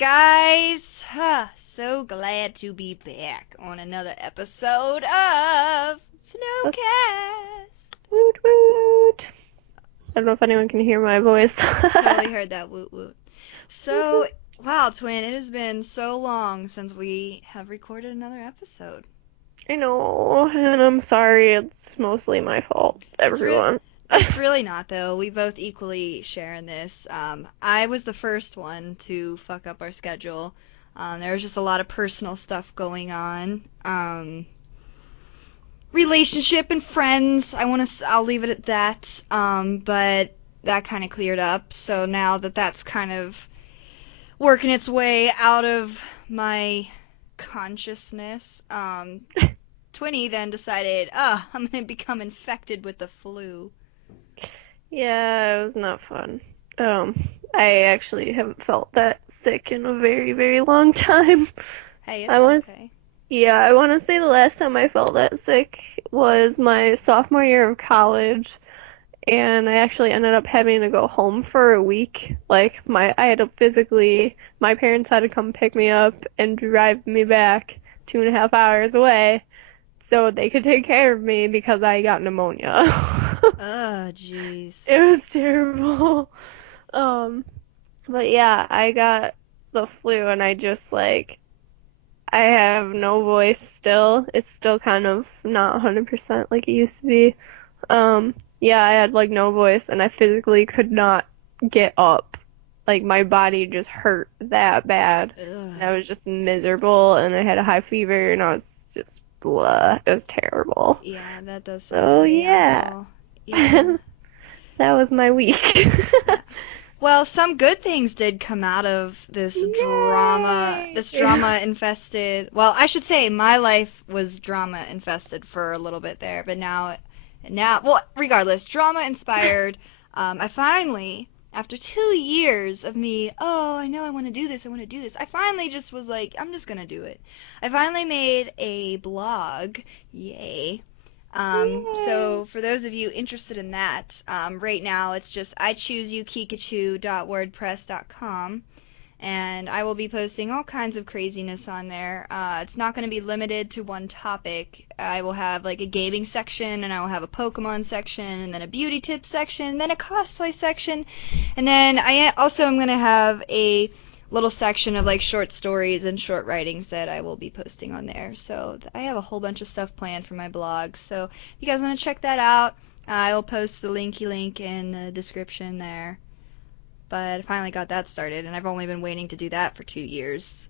guys? So glad to be back on another episode of That's SnowCast. woot woot. I don't know if anyone can hear my voice. Totally heard that woot woot. Woot So, woot. wow, twin, it has been so long since we have recorded another episode. I know, and I'm sorry. It's mostly my fault, It's real. everyone. It's really not though. We both equally share in this. I was the first one to fuck up our schedule. There was just a lot of personal stuff going on. Relationship and friends. I'll leave it at that. But that kind of cleared up. So now that that's kind of working its way out of my consciousness, Twinny then decided, I'm gonna become infected with the flu. Yeah, it was not fun. I actually haven't felt that sick in a very, very long time. Hey, I it's want to, okay. yeah, I want to say the last time I felt that sick was my sophomore year of college. And I actually ended up having to go home for a week. Like I had to physically, my parents had to come pick me up and drive me back 2.5 hours away so they could take care of me because I got pneumonia. Oh, jeez. It was terrible. Um, but yeah, I got the flu and I just I have no voice still. It's still kind of not 100% like it used to be. Yeah, I had like no voice and I physically could not get up. Like my body just hurt that bad. Ugh. And I was just miserable and I had a high fever and I was just blah. It was terrible. Yeah, that does sound So pretty yeah, awful. Yeah. that was my week. Yeah. Well, some good things did come out of Yay! this drama infested. Well, I should say my life was drama infested for a little bit there, but well, regardless, drama inspired. I finally, after 2 years of me, oh, I know I want to do this, I finally just was like, I'm just gonna do it. I finally made a blog. Yay. Yay! So for those of you interested in that, right now it's just ichooseyoukikachu.wordpress.com, and I will be posting all kinds of craziness on there. It's not going to be limited to one topic. I will have like a gaming section, and I will have a Pokemon section, and then a beauty tips section, and then a cosplay section, and then I also am going to have a little section of like short stories and short writings that I will be posting on there. So I have a whole bunch of stuff planned for my blog. So if you guys want to check that out, I will post the linky link in the description there. But I finally got that started, and I've only been waiting to do that for 2 years.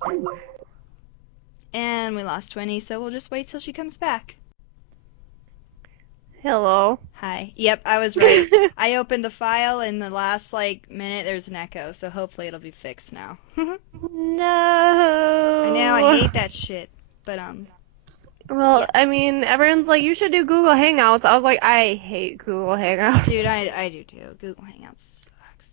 And we lost 20, so we'll just wait till she comes back. Hello. Hi. Yep, I was right. I opened the file in the last like minute. There's an echo, so hopefully it'll be fixed now. I know I No. hate that shit, but Well, yeah, I mean, everyone's like, you should do Google Hangouts. I was like, I hate Google dude, Hangouts. I do too. Google Hangouts sucks.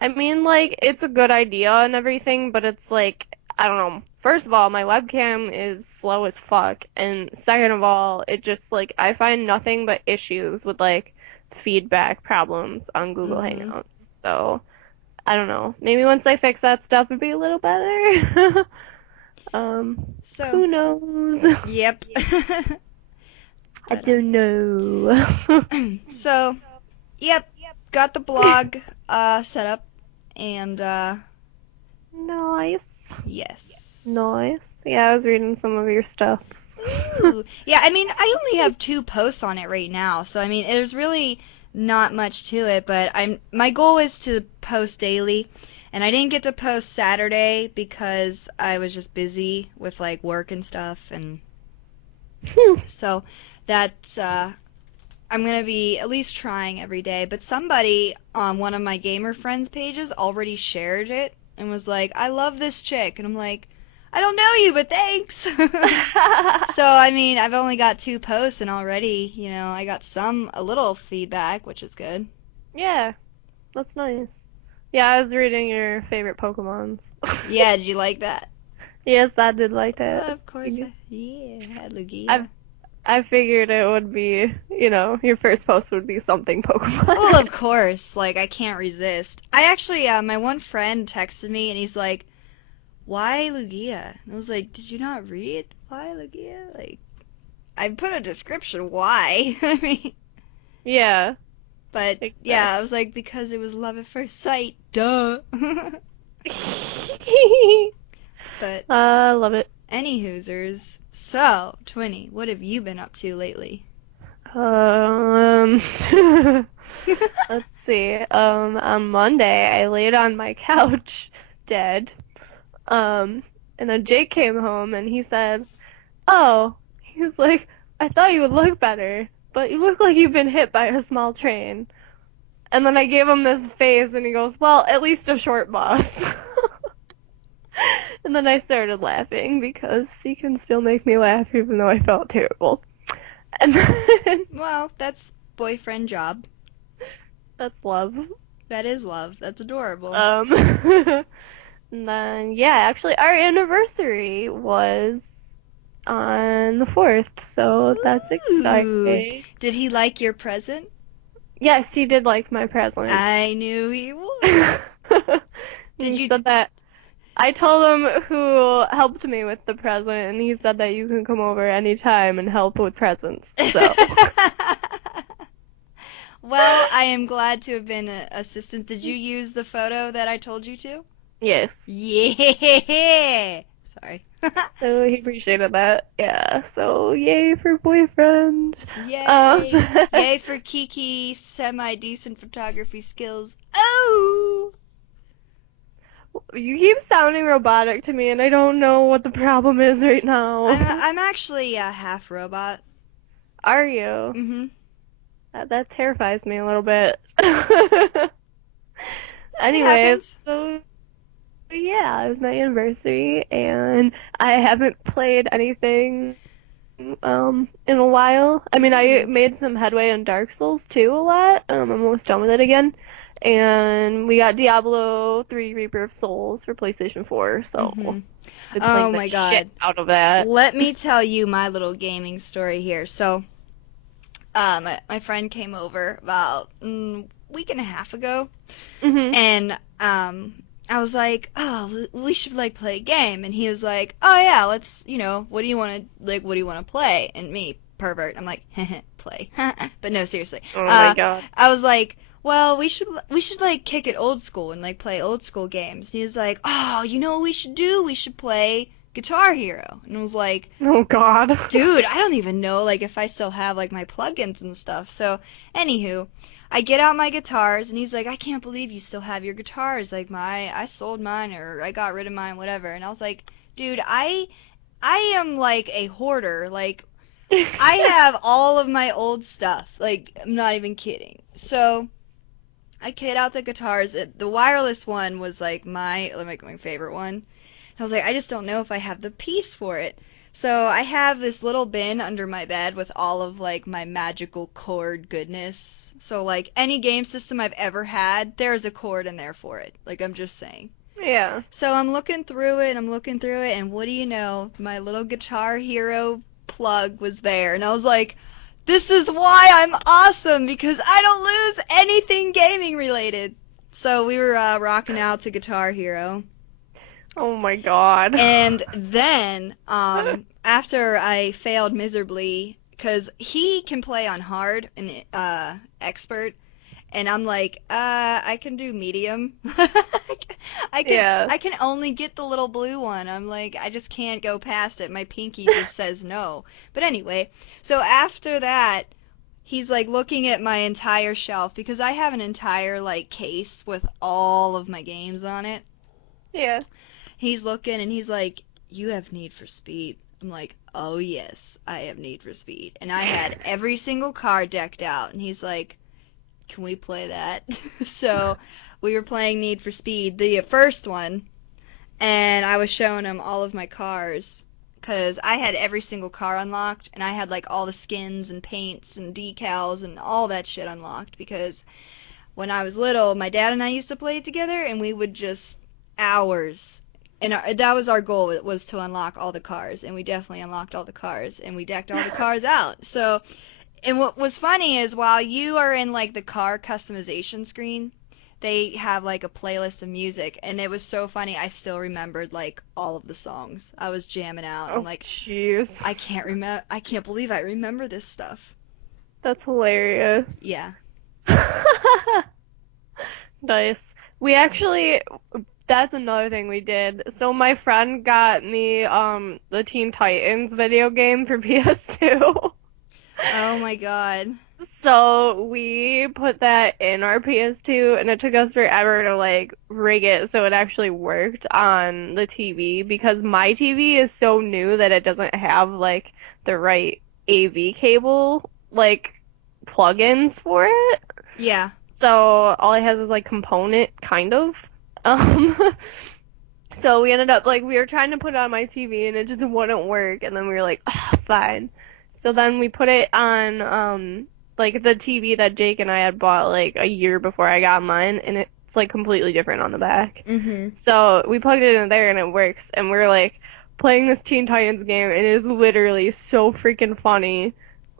I mean, like, it's a good idea and everything, but it's like, I don't know. First of all, my webcam is slow as fuck. And second of all, it just, like, I find nothing but issues with, like, feedback problems on Google Mhm. Hangouts. So, I don't know. Maybe once I fix that stuff, it'd be a little better. So, Who knows? yep. I But don't know. so, yep, got the blog set up, and Nice. yes. Nice. Yeah, I was reading some of your stuffs. Ooh. Yeah, I mean, I only have 2 posts on it right now, so I mean, there's really not much to it, but my goal is to post daily, and I didn't get to post Saturday because I was just busy with like work and stuff, and so that's I'm gonna be at least trying every day. But somebody on one of my gamer friends pages already shared it and was like, I love this chick, and I'm like, I don't know you, but thanks. So, I mean, I've only got 2 posts, and already, I got a little feedback, which is good. Yeah, that's nice. Yeah, I was reading your favorite Pokemons. Yeah, did you like that? Yes, I did like that. Of course, yeah, I had Lugia. I I figured it would be, your first post would be something Well, of Pokemon. course, like, I can't resist. I actually, my one friend texted me, and he's like, why Lugia? And I was like, did you not read why Lugia? Like, I put a description why. I mean, Yeah, but yeah, exactly. I was like, because it was love at first sight. Duh. But I love it. any Hoosers. So, Twinny, what have you been up to lately? Um, let's see. On Monday, I laid on my couch, dead. Um, and then Jake came home and he said, "Oh," he's like, "I thought you would look better, but you look like you've been hit by a small train." And then I gave him this face and he goes, "Well, at least a short bus." And then I started laughing because he can still make me laugh even though I felt terrible. And then Well, that's boyfriend job. that's love. That is love. That's adorable. Um, and then yeah, actually our anniversary was on the 4th, so that's Ooh, exciting. did he like your present? Yes, he did like my present. I knew he would. Did He you? said that I told him who helped me with the present, and he said that you can come over anytime and help with presents. So, Well, I am glad to have been an assistant. Did you use the photo that I told you to? yes. Yeah. Sorry. So he appreciated that. Yeah. So, yay for boyfriend. Um, Yay. Yay for Kiki semi-decent photography skills. Oh! you keep sounding robotic to me, and I don't know what the problem is right now. I'm actually a half robot. Are you? Mhm. That terrifies me a little bit. It Anyways, happens. so yeah, it was my anniversary, and I haven't played anything in a while. I mean, I Ooh. made some headway on Dark Souls 2 a lot. I'm almost done with it again. And we got Diablo 3 Reaper of Souls for PlayStation 4, so Mhm. been Oh playing the my shit God. out of that. Let me tell you my little gaming story here. So, my friend came over about week and a half ago, hmm and I was like, oh, we should like play a game, and he was like, oh yeah, let's, what do you want to what do you want to play? And me, pervert, I'm like, play, but no, seriously, Oh my God. I was like, well, we should like kick it old school and like play old school games. And he was like, oh, you know what we should do? We should play Guitar Hero. And I was like, Oh God. dude, I don't even know like if I still have like my plugins and stuff. So, anywho, I get out my guitars and he's like, I can't believe you still have your guitars. Like I sold mine or I got rid of mine, whatever. And I was like, dude, I am like a hoarder. Like I have all of my old stuff. Like I'm not even kidding. So I kit out the guitars. The wireless one was like my favorite one. I was like, I just don't know if I have the piece for it. So I have this little bin under my bed with all of like my magical chord goodness. So like any game system I've ever had, there's a chord in there for it. Like I'm just saying. Yeah. So I'm looking through it, and what do you know? My little Guitar Hero plug was there, and I was like, this is why I'm awesome because I don't lose anything gaming related. So we were rocking out to Guitar Hero. Oh my God. And then, after I failed miserably, because he can play on hard and expert, and I'm like, I can do medium. I can Yeah. I can only get the little blue one. I'm like, I just can't go past it. My pinky just says no. But anyway, so after that, he's like looking at my entire shelf because I have an entire like case with all of my games on it. Yeah. He's looking and he's like, "You have Need for Speed." I'm like, "Oh yes, I have Need for Speed." And I had every single car decked out. And he's like, "Can we play that?" So we were playing Need for Speed, the first one, and I was showing him all of my cars because I had every single car unlocked, and I had like all the skins and paints and decals and all that shit unlocked because when I was little, my dad and I used to play together, and we would just hours. And that was our goal, was to unlock all the cars, and we definitely unlocked all the cars, and we decked all the cars out. So, and what was funny is while you are in like the car customization screen, they have like a playlist of music, and it was so funny. I still remembered like all of the songs. I was jamming out. I'm Oh, like, jeez. I can't believe I remember this stuff. That's hilarious. Yeah. Nice. We actually, that's another thing we did. So my friend got me the Teen Titans video game for PS2. Oh my God. So we put that in our PS2 and it took us forever to like rig it so it actually worked on the TV because my TV is so new that it doesn't have like the right AV cable like plugins for it. Yeah. So all it has is like component kind of. Um So we ended up like we were trying to put it on my TV and it just wouldn't work and then we were like, ah, fine. So then we put it on like the TV that Jake and I had bought like a year before I got mine and it's like completely different on the back. Mhm. So we plugged it in there and it works and we're like playing this Teen Titans game and it is literally so freaking funny.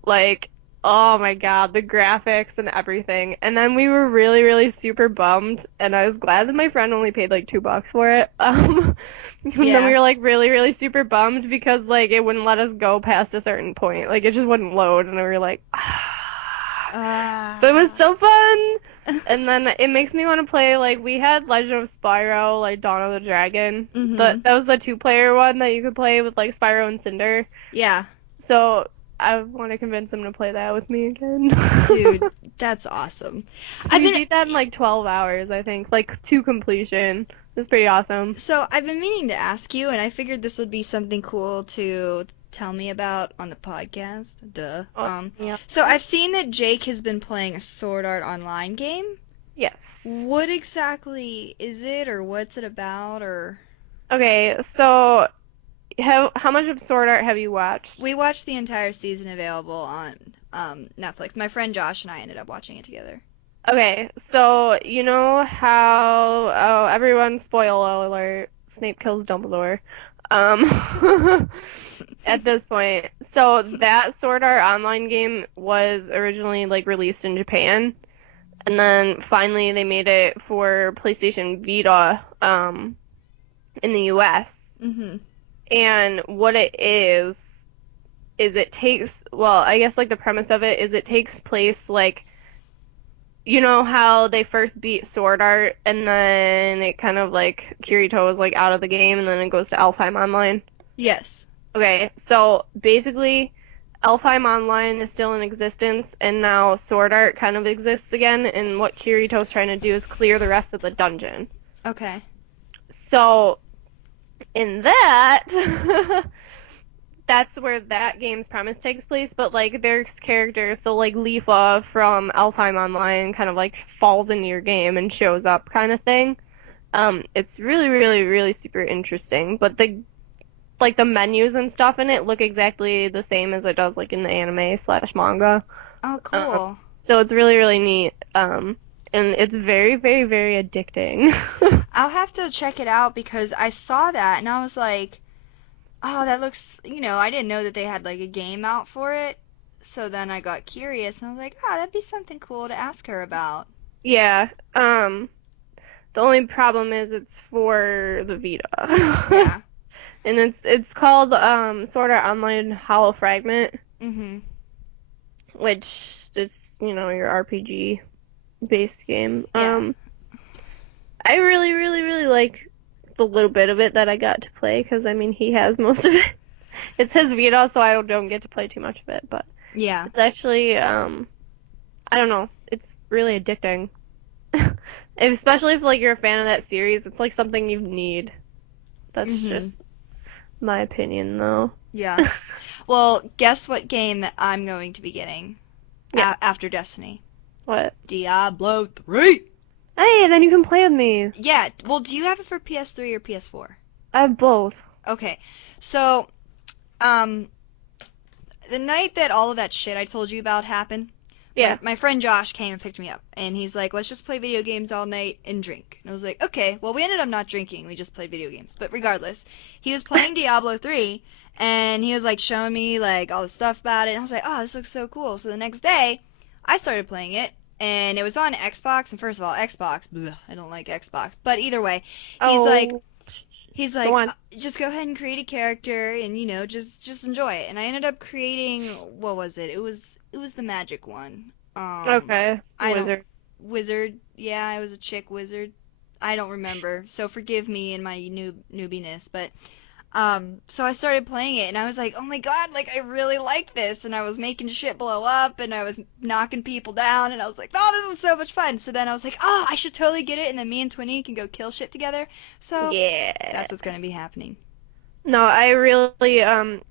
Like, oh my God, the graphics and everything. And then we were really, really super bummed and I was glad that my friend only paid like $2 for it. And then we Yeah. were like really, really super bummed because like it wouldn't let us go past a certain point. Like it just wouldn't load and we were like, ah. But it was Ah. so fun. And then it makes me want to play like we had Legend of Spyro, like Dawn of the Dragon. Mhm. That was the two-player one that you could play with like Spyro and Cinder. Yeah. So I want to convince him to play that with me again. Dude, that's awesome. I've We been beat that in like 12 hours, I think, like to completion. It was pretty awesome. I've been meaning to ask you, and I figured this would be something cool to tell me about on the podcast. Duh. Oh, yeah. So I've seen that Jake has been playing a Sword Art Online game. Yes. What exactly is it, or what's it about, or? Okay, so how much of Sword Art have you watched? We watched the entire season available on Netflix. My friend Josh and I ended up watching it together. Okay, so you know how everyone spoiler alert, Snape kills Dumbledore. Um at this point. So that Sword Art Online game was originally like released in Japan, and then finally they made it for PlayStation Vita in the US. Mhm. And what it is it takes, well, I guess like the premise of it is it takes place like you know how they first beat Sword Art and then it kind of like Kirito is like out of the game and then it goes to Alfheim Online. Yes. Okay, so basically Alfheim Online is still in existence and now Sword Art kind of exists again and what Kirito's trying to do is clear the rest of the dungeon. Okay. So in that that's where that game's premise takes place, but like there's characters, so like Leafa from Alfheim Online kind of like falls into your game and shows up kind of thing. It's really, really, really super interesting, but the menus and stuff in it look exactly the same as it does like in the anime slash manga. Oh, Um, cool. so it's really, really neat. And it's very, very, very addicting. I'll have to check it out because I saw that and I was like, oh, that looks, I didn't know that they had like a game out for it. So then I got curious and I was like, oh, that'd be something cool to ask her about. Yeah. The only problem is it's for the Vita. Yeah. And it's called Sword Art Online Hollow Fragment, Mhm. which is, you know, your RPG based game. Yeah. I really, really, really like the little bit of it that I got to play because I mean he has most of it. It's his Vita, so I don't get to play too much of it, but Yeah. it's actually I don't know, it's really addicting. Especially if like you're a fan of that series, it's like something you need. That's Mhm. just my opinion though. Yeah. Well, guess what game that I'm going to be getting Yeah. after Destiny? What? Diablo 3. Hey, then you can play with me. Yeah. Well, do you have it for PS3 or PS4? I have both. Okay. So, um, the night that all of that shit I told you about happened, my, Yeah. my friend Josh came and picked me up, and he's like, let's just play video games all night and drink. And I was like, okay. Well, we ended up not drinking. We just played video games. But regardless, he was playing Diablo 3, and he was like showing me like all the stuff about it. And I was like, oh, this looks so cool. So the next day, I started playing it, and it was on Xbox. And first of all, Xbox, bleh, I don't like Xbox. But either way, he's like, Oh, he's go like, on. just go ahead and create a character, and just enjoy it. And I ended up creating, what was it? It was the magic one. Okay, I don't wizard. wizard. Yeah, I was a chick wizard. I don't remember, so forgive me in my newbiness, but so I started playing it and I was like, oh my god, like I really like this, and I was making shit blow up and I was knocking people down and I was like, oh, this is so much fun. So then I was like, oh, I should totally get it, and then me and Twinny can go kill shit together. So Yeah. that's what's gonna be happening. No, I really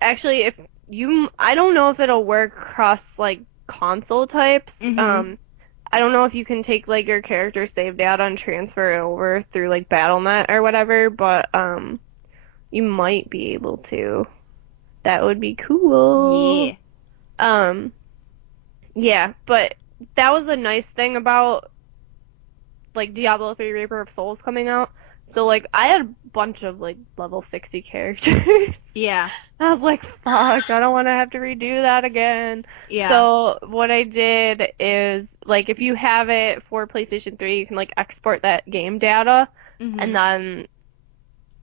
actually if you I don't know if it'll work across like console types. Mm-hmm. I don't know if you can take like your character saved out and transfer it over through like BattleNet or whatever, but you might be able to. That would be cool. Yeah. Um yeah, but that was the nice thing about like Diablo 3 Reaper of Souls coming out. So like I had a bunch of like level 60 characters. Yeah. I was like, fuck, I don't want to have to redo that again. Yeah. So what I did is like if you have it for PlayStation 3, you can like export that game data and Mm-hmm. then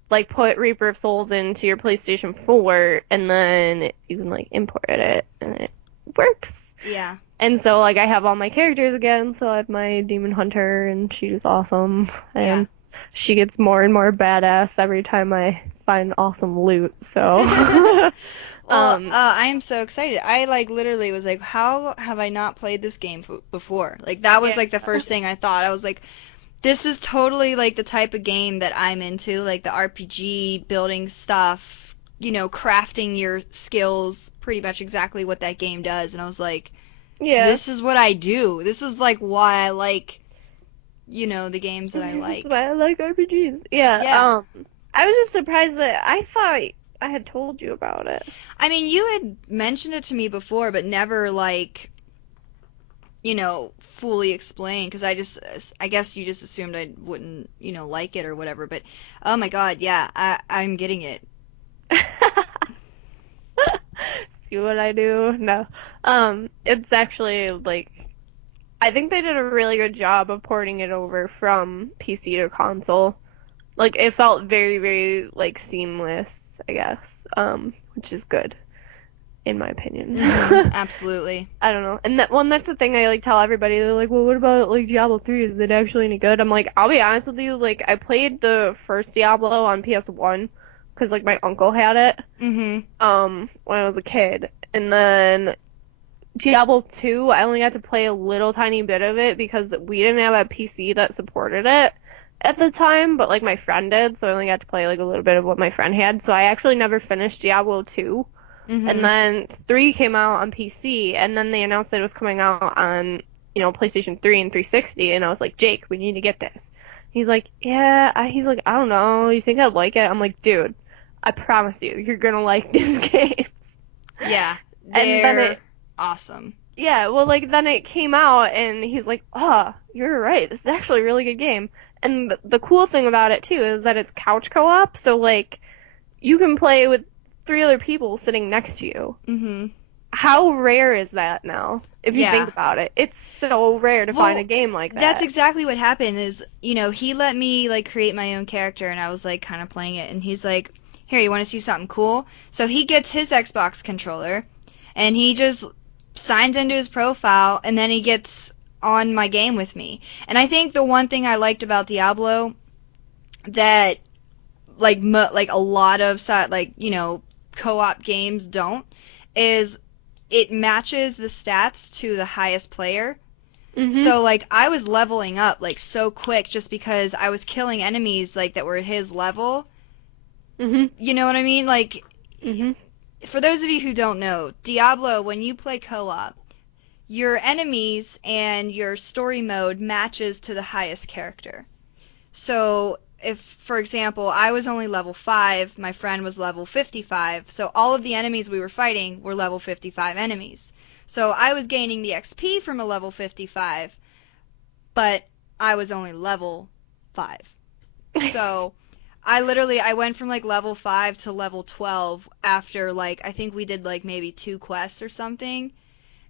like put Reaper of Souls into your PlayStation 4 and then you can like import it and it works. Yeah. And so like I have all my characters again, so I have my Demon Hunter and she's awesome Yeah. and she gets more and more badass every time I find awesome loot. So Well, um I am so excited. I like literally was like, how have I not played this game before? Like that was yeah. like the first thing I thought. I was like, this is totally like the type of game that I'm into, like the RPG building stuff, crafting your skills, pretty much exactly what that game does. And I was like, Yeah. this is what I do. This is like why I like, the games that I This is like. why I like RPGs. Yeah, Yeah. I was just surprised that I thought I had told you about it. I mean, you had mentioned it to me before, but never like, fully explain, because I guess you just assumed I wouldn't, like it or whatever. But oh my God, yeah, I'm getting it. See what I do? No. It's actually like I think they did a really good job of porting it over from PC to console. Like it felt very, very like seamless, I guess. Which is good in my opinion. Absolutely. I don't know. And that's the thing I like tell everybody. They're like, "Well, what about like Diablo 3? Is it actually any good?" I'm like, "I'll be honest with you, like I played the first Diablo on PS1 because like my uncle had it Mhm. when I was a kid. And then Diablo 2, I only got to play a little tiny bit of it because we didn't have a PC that supported it at the time, but like my friend did, so I only got to play like a little bit of what my friend had. So I actually never finished Diablo 2. And Mhm. then 3 came out on PC, and then they announced that it was coming out on, PlayStation 3 and 360, and I was like, Jake, we need to get this. He's like, yeah, he's like, I don't know, you think I'd like it? I'm like, dude, I promise you, you're gonna like this game. Yeah, And then they're awesome. yeah, well, like, then it came out, and he's like, oh, you're right, this is actually a really good game. And the cool thing about it, too, is that it's couch co-op, so, like, you can play with 3 other people sitting next to you. Mhm. How rare is that now? If you think Yeah. about it, it's so rare to find a Well, game like that's that. exactly what happened. Is he let me like create my own character, and I was like kind of playing it, and he's like, "Here, you want to see something cool?" So he gets his Xbox controller, and he just signs into his profile, and then he gets on my game with me. And I think the one thing I liked about Diablo that like a lot of like co-op games don't is it matches the stats to the highest player. Mhm. So like I was leveling up like so quick just because I was killing enemies like that were at his level. Mhm. You know what I mean? Like Mhm. for those of you who don't know, Diablo, when you play co-op, your enemies and your story mode matches to the highest character. So if, for example, I was only level 5, my friend was level 55, so all of the enemies we were fighting were level 55 enemies. So I was gaining the XP from a level 55, but I was only level 5. So I went from like level 5 to level 12 after like I think we did like maybe 2 quests or something,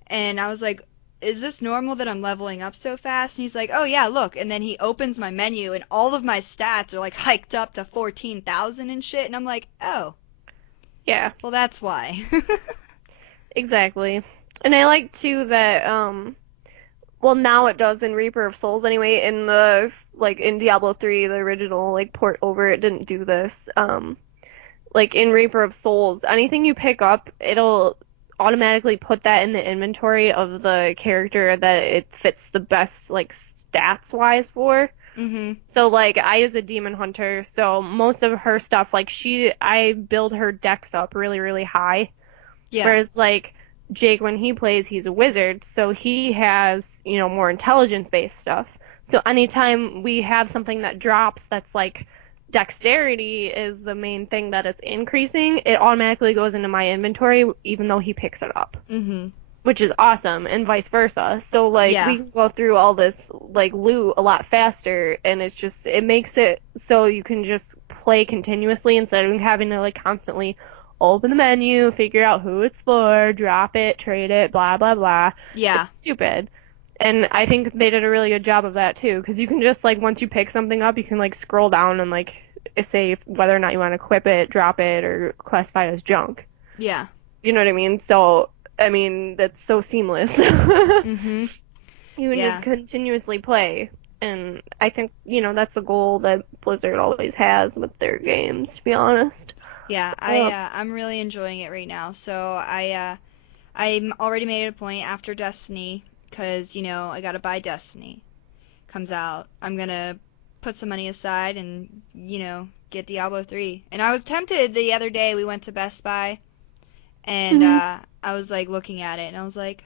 and I was like, is this normal that I'm leveling up so fast? And he's like, oh yeah, look. And then he opens my menu and all of my stats are like hiked up to 14,000 and shit. And I'm like, oh, Yeah, well that's why. exactly. And I like too that well now it does in Reaper of Souls anyway, in the like in Diablo 3, the original like port over it didn't do this. Like in Reaper of Souls, anything you pick up, it'll automatically put that in the inventory of the character that it fits the best like stats wise for. Mhm. So like I use a demon hunter, so most of her stuff like I build her dex up really really high. Yeah. Whereas like Jake when he plays, he's a wizard, so he has, more intelligence based stuff. So anytime we have something that drops that's like dexterity is the main thing that it's increasing, it automatically goes into my inventory even though he picks it up, Mhm. which is awesome, and vice versa. So like Yeah. we can go through all this like loot a lot faster, and it makes it so you can just play continuously instead of having to like constantly open the menu, figure out who it's for, drop it, trade it, blah blah blah. Yeah. It's stupid. And I think they did a really good job of that too, because you can just like once you pick something up, you can like scroll down and like say whether or not you want to equip it, drop it, or classify it as junk. Yeah. You know what I mean? So, I mean, that's so seamless. Mhm. You can just Yeah. continuously play. And I think, that's the goal that Blizzard always has with their games, to be honest. Yeah. Um, I'm really enjoying it right now. So I'm already made it a point after Destiny, cause I gotta buy Destiny. Comes out, I'm gonna put some money aside and get Diablo 3. And I was tempted the other day. We went to Best Buy and mhm. I was like looking at it and I was like,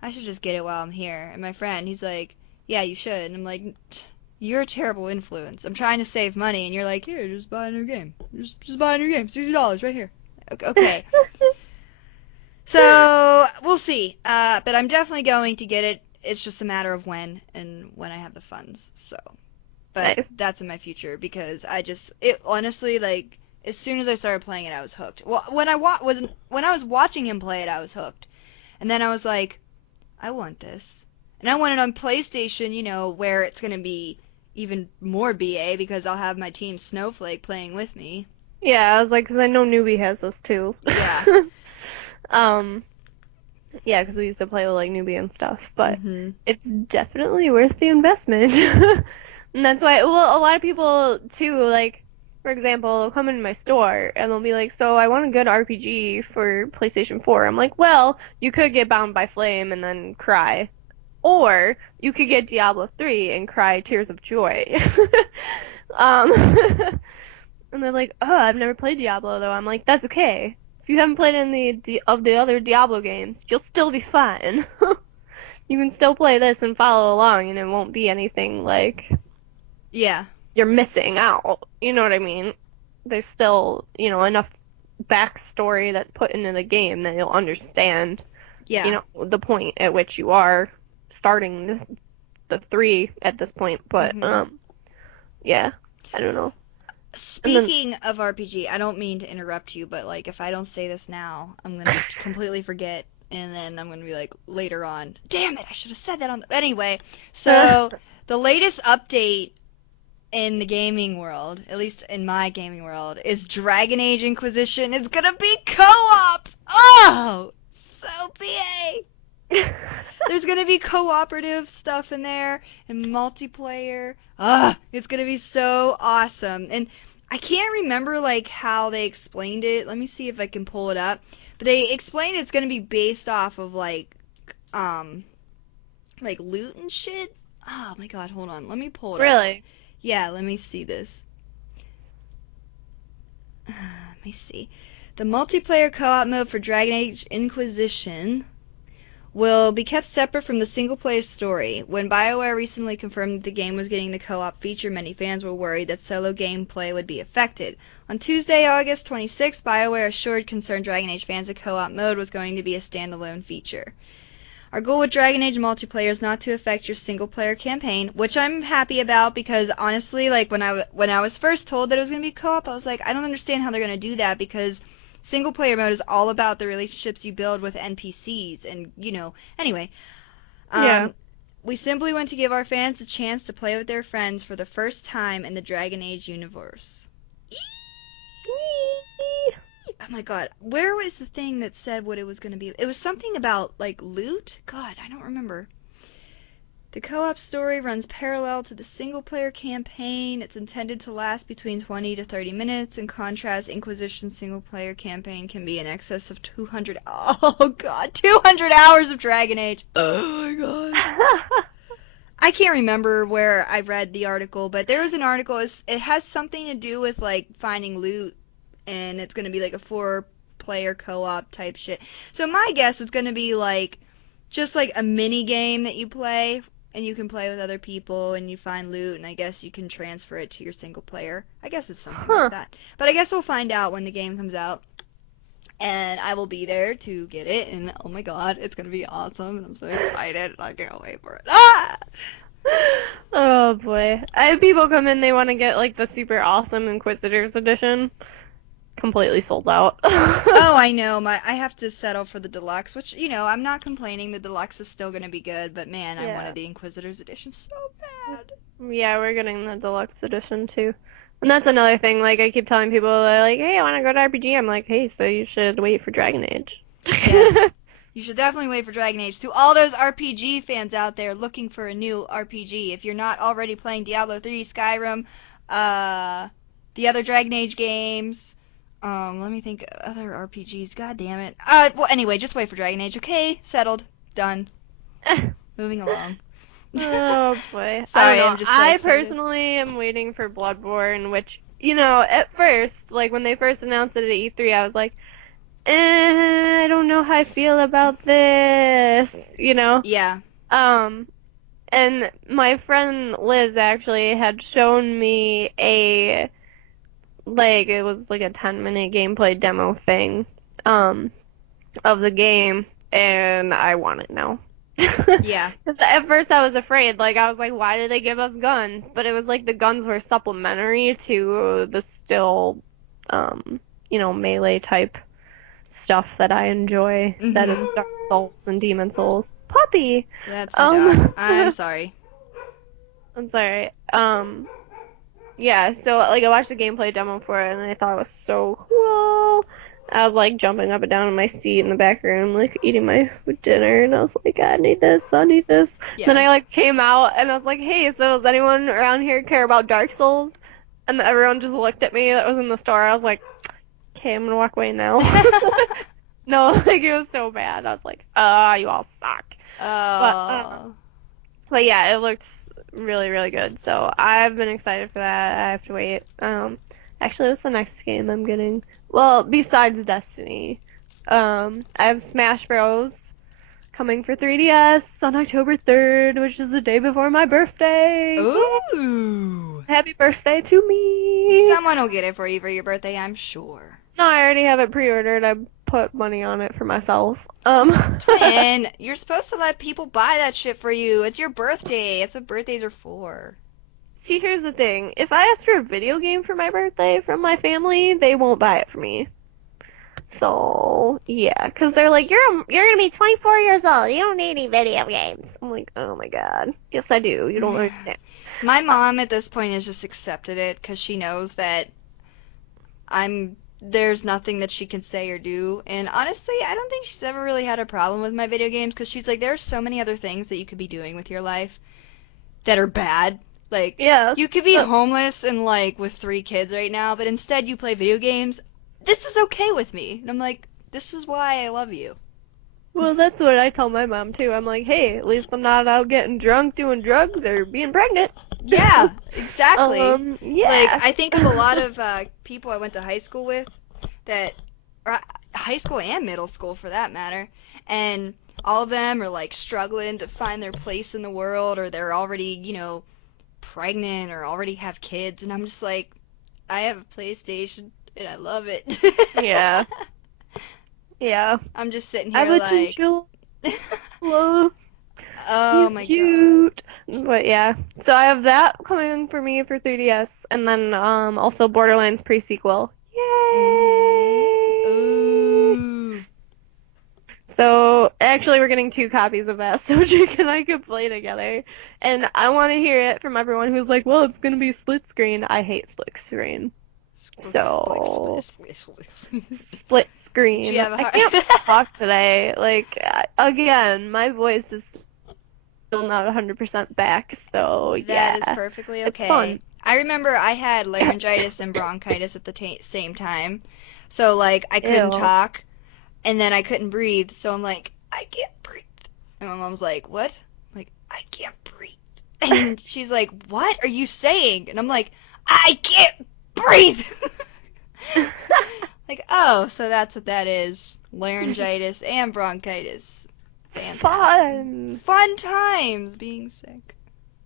I should just get it while I'm here. And my friend, he's like, yeah, you should. And I'm like, you're a terrible influence. I'm trying to save money, and you're like, here, just buy a new game. Just buy a new game. $60 right here. Okay. So we'll see. But I'm definitely going to get it. It's just a matter of when and when I have the funds. So, but that's Nice. in my future because it honestly like as soon as I started playing it, I was hooked. Well, when I was watching him play it, I was hooked, and then I was like, I want this. And I want it on PlayStation, where it's going to be even more BA because I'll have my team Snowflake playing with me. Yeah, I was like, because I know Newbie has this too. Yeah. Um, yeah, because we used to play with like Newbie and stuff, but Mhm. it's definitely worth the investment. And that's why, well, a lot of people too, like, for example, they'll come into my store and they'll be like, so I want a good RPG for PlayStation 4. I'm like, well, you could get Bound by Flame and then cry. Or you could get Diablo 3 and cry tears of joy. Um, and they're like, oh, I've never played Diablo though. I'm like, that's okay. If you haven't played any of the other Diablo games, you'll still be fine. You can still play this and follow along, and it won't be anything like Yeah. you're missing out. You know what I mean? There's still, enough backstory that's put into the game that you'll understand, Yeah. the point at which you are starting the three at this point. But Mhm. yeah, I don't know. And then Speaking of RPG, I don't mean to interrupt you, but like if I don't say this now, I'm going to completely forget and then I'm going to be like later on, damn it, I should have said that on the Anyway, so the latest update in the gaming world, at least in my gaming world, is Dragon Age Inquisition is gonna be co-op. Oh, so BA. There's gonna be cooperative stuff in there and multiplayer. It's gonna be so awesome. And I can't remember like how they explained it. Let me see if I can pull it up. But they explained it's gonna be based off of um like loot and shit. Oh my god, hold on. Let me pull it up. really, Yeah, let me see this. Let me see. The multiplayer co-op mode for Dragon Age Inquisition will be kept separate from the single-player story. When BioWare recently confirmed that the game was getting the co-op feature, many fans were worried that solo gameplay would be affected. On Tuesday, August 26th, BioWare assured concerned Dragon Age fans that co-op mode was going to be a standalone feature. Our goal with Dragon Age multiplayer is not to affect your single-player campaign, which I'm happy about because honestly, like when I was first told that it was going to be co-op, I was like, I don't understand how they're going to do that because single-player mode is all about the relationships you build with NPCs and. Anyway, Yeah. Um, we simply want to give our fans a chance to play with their friends for the first time in the Dragon Age universe. Oh my god, where was the thing that said what it was going to be? It was something about, like, loot? God, I don't remember. The co-op story runs parallel to the single-player campaign. It's intended to last between 20 to 30 minutes. In contrast, Inquisition's single-player campaign can be in excess of 200. Oh god, 200 hours of Dragon Age. Oh my god. I can't remember where I read the article, but there was an article. It has something to do with like finding loot, and it's gonna be like a four-player co-op type shit. So my guess is gonna be like just like a mini game that you play, and you can play with other people, and you find loot, and I guess you can transfer it to your single player. I guess it's something like Huh. that. But I guess we'll find out when the game comes out, and I will be there to get it. And oh my god, it's gonna be awesome, and I'm so excited. I can't wait for it. Ah! Oh boy. I have people come in, they want to get like the super awesome Inquisitors edition. Completely sold out. Oh, I know. I have to settle for the deluxe, which, I'm not complaining. The deluxe is still gonna be good, but man, I Yeah. wanted the Inquisitor's edition so bad. Yeah, we're getting the deluxe edition too. And that's another thing, like I keep telling people, they're like, hey, I want to go to RPG. I'm like, hey, so you should wait for Dragon Age. Yes. You should definitely wait for Dragon Age. To all those RPG fans out there looking for a new RPG, if you're not already playing Diablo 3, Skyrim, uh, the other Dragon Age games, let me think, other RPGs, god damn it. Well, anyway, just wait for Dragon Age, okay? Settled. Done. Moving along. Oh boy. I don't Sorry, know. I'm just so I excited. personally am waiting for Bloodborne, which, at first, like when they first announced it at E3, I was like, I don't know how I feel about this. Yeah. Um, and my friend Liz actually had shown me it was like a 10-minute gameplay demo thing, um, of the game, and I want it now. Yeah. Because at first I was afraid, like I was like, why did they give us guns? But it was like the guns were supplementary to the still, melee type stuff that I enjoy. That is Mhm. Dark Souls and Demon Souls. Puppy. That's my dog. Um, I'm sorry. I'm sorry. Yeah. So like I watched the gameplay demo for it, and I thought it was so cool. I was like jumping up and down in my seat in the back room, like eating my dinner, and I was like, I need this, I need this. Then Yeah. I like came out and I was like, hey, so does anyone around here care about Dark Souls? And everyone just looked at me that was in the store. I was like, okay, I'm gonna walk away now. No, like it was so bad. I was like, you all suck. But Oh. but yeah, it looks really, really good. So I've been excited for that. I have to wait. Actually, what's the next game I'm getting? Well, besides Destiny, I have Smash Bros. Coming for 3DS on October 3rd, which is the day before my birthday. Yay! Ooh. Happy birthday to me! Someone will get it for you for your birthday, I'm sure. No, I already have it pre-ordered. I put money on it for myself. Twin, you're supposed to let people buy that shit for you. It's your birthday. That's what birthdays are for. See, here's the thing. If I ask for a video game for my birthday from my family, they won't buy it for me. So, yeah, because they're like, you're gonna be 24 years old. You don't need any video games. I'm like, oh my God. Yes, I do. You don't understand. My Uh, mom at this point has just accepted it because she knows that there's nothing that she can say or do. And honestly, I don't think she's ever really had a problem with my video games because she's like, there's so many other things that you could be doing with your life that are bad. Like, yeah. you could be Uh, homeless and like with 3 kids right now, but instead you play video games. This is okay with me. And I'm like, this is why I love you. well, that's what I tell my mom too. I'm like, hey, at least I'm not out getting drunk, doing drugs, or being pregnant. Yeah, exactly. Like, Yes. I think of a lot of people I went to high school with that, or high school and middle school for that matter, and all of them are like struggling to find their place in the world, or they're already, pregnant or already have kids, and I'm just like, I have a PlayStation and I love it. Yeah. Yeah. I'm just sitting I have here a like, chinchilla. oh He's my god. cute. But yeah. So I have that coming for me for 3DS, and then also Borderlands pre-sequel. Mhm. Yay! Ooh. So So actually, we're getting two copies of that, so Jake and I could play together. And I want to hear it from everyone who's like, "Well, it's gonna be split screen." I hate split screen. So split Do you screen. have a I heart? can't talk today. Like again, my voice is still not 100% back. So That is yeah, perfectly it's fun. okay. I remember I had laryngitis and bronchitis at the same time. So, like, I couldn't Ew. talk, and then I couldn't breathe. So I'm like, I can't breathe. And my mom's like, what? I'm like, I can't breathe. And she's like, what are you saying? And I'm like, I can't breathe. Like, oh, so that's what that is. Laryngitis and bronchitis. Fantastic. Fun. Fun times being sick.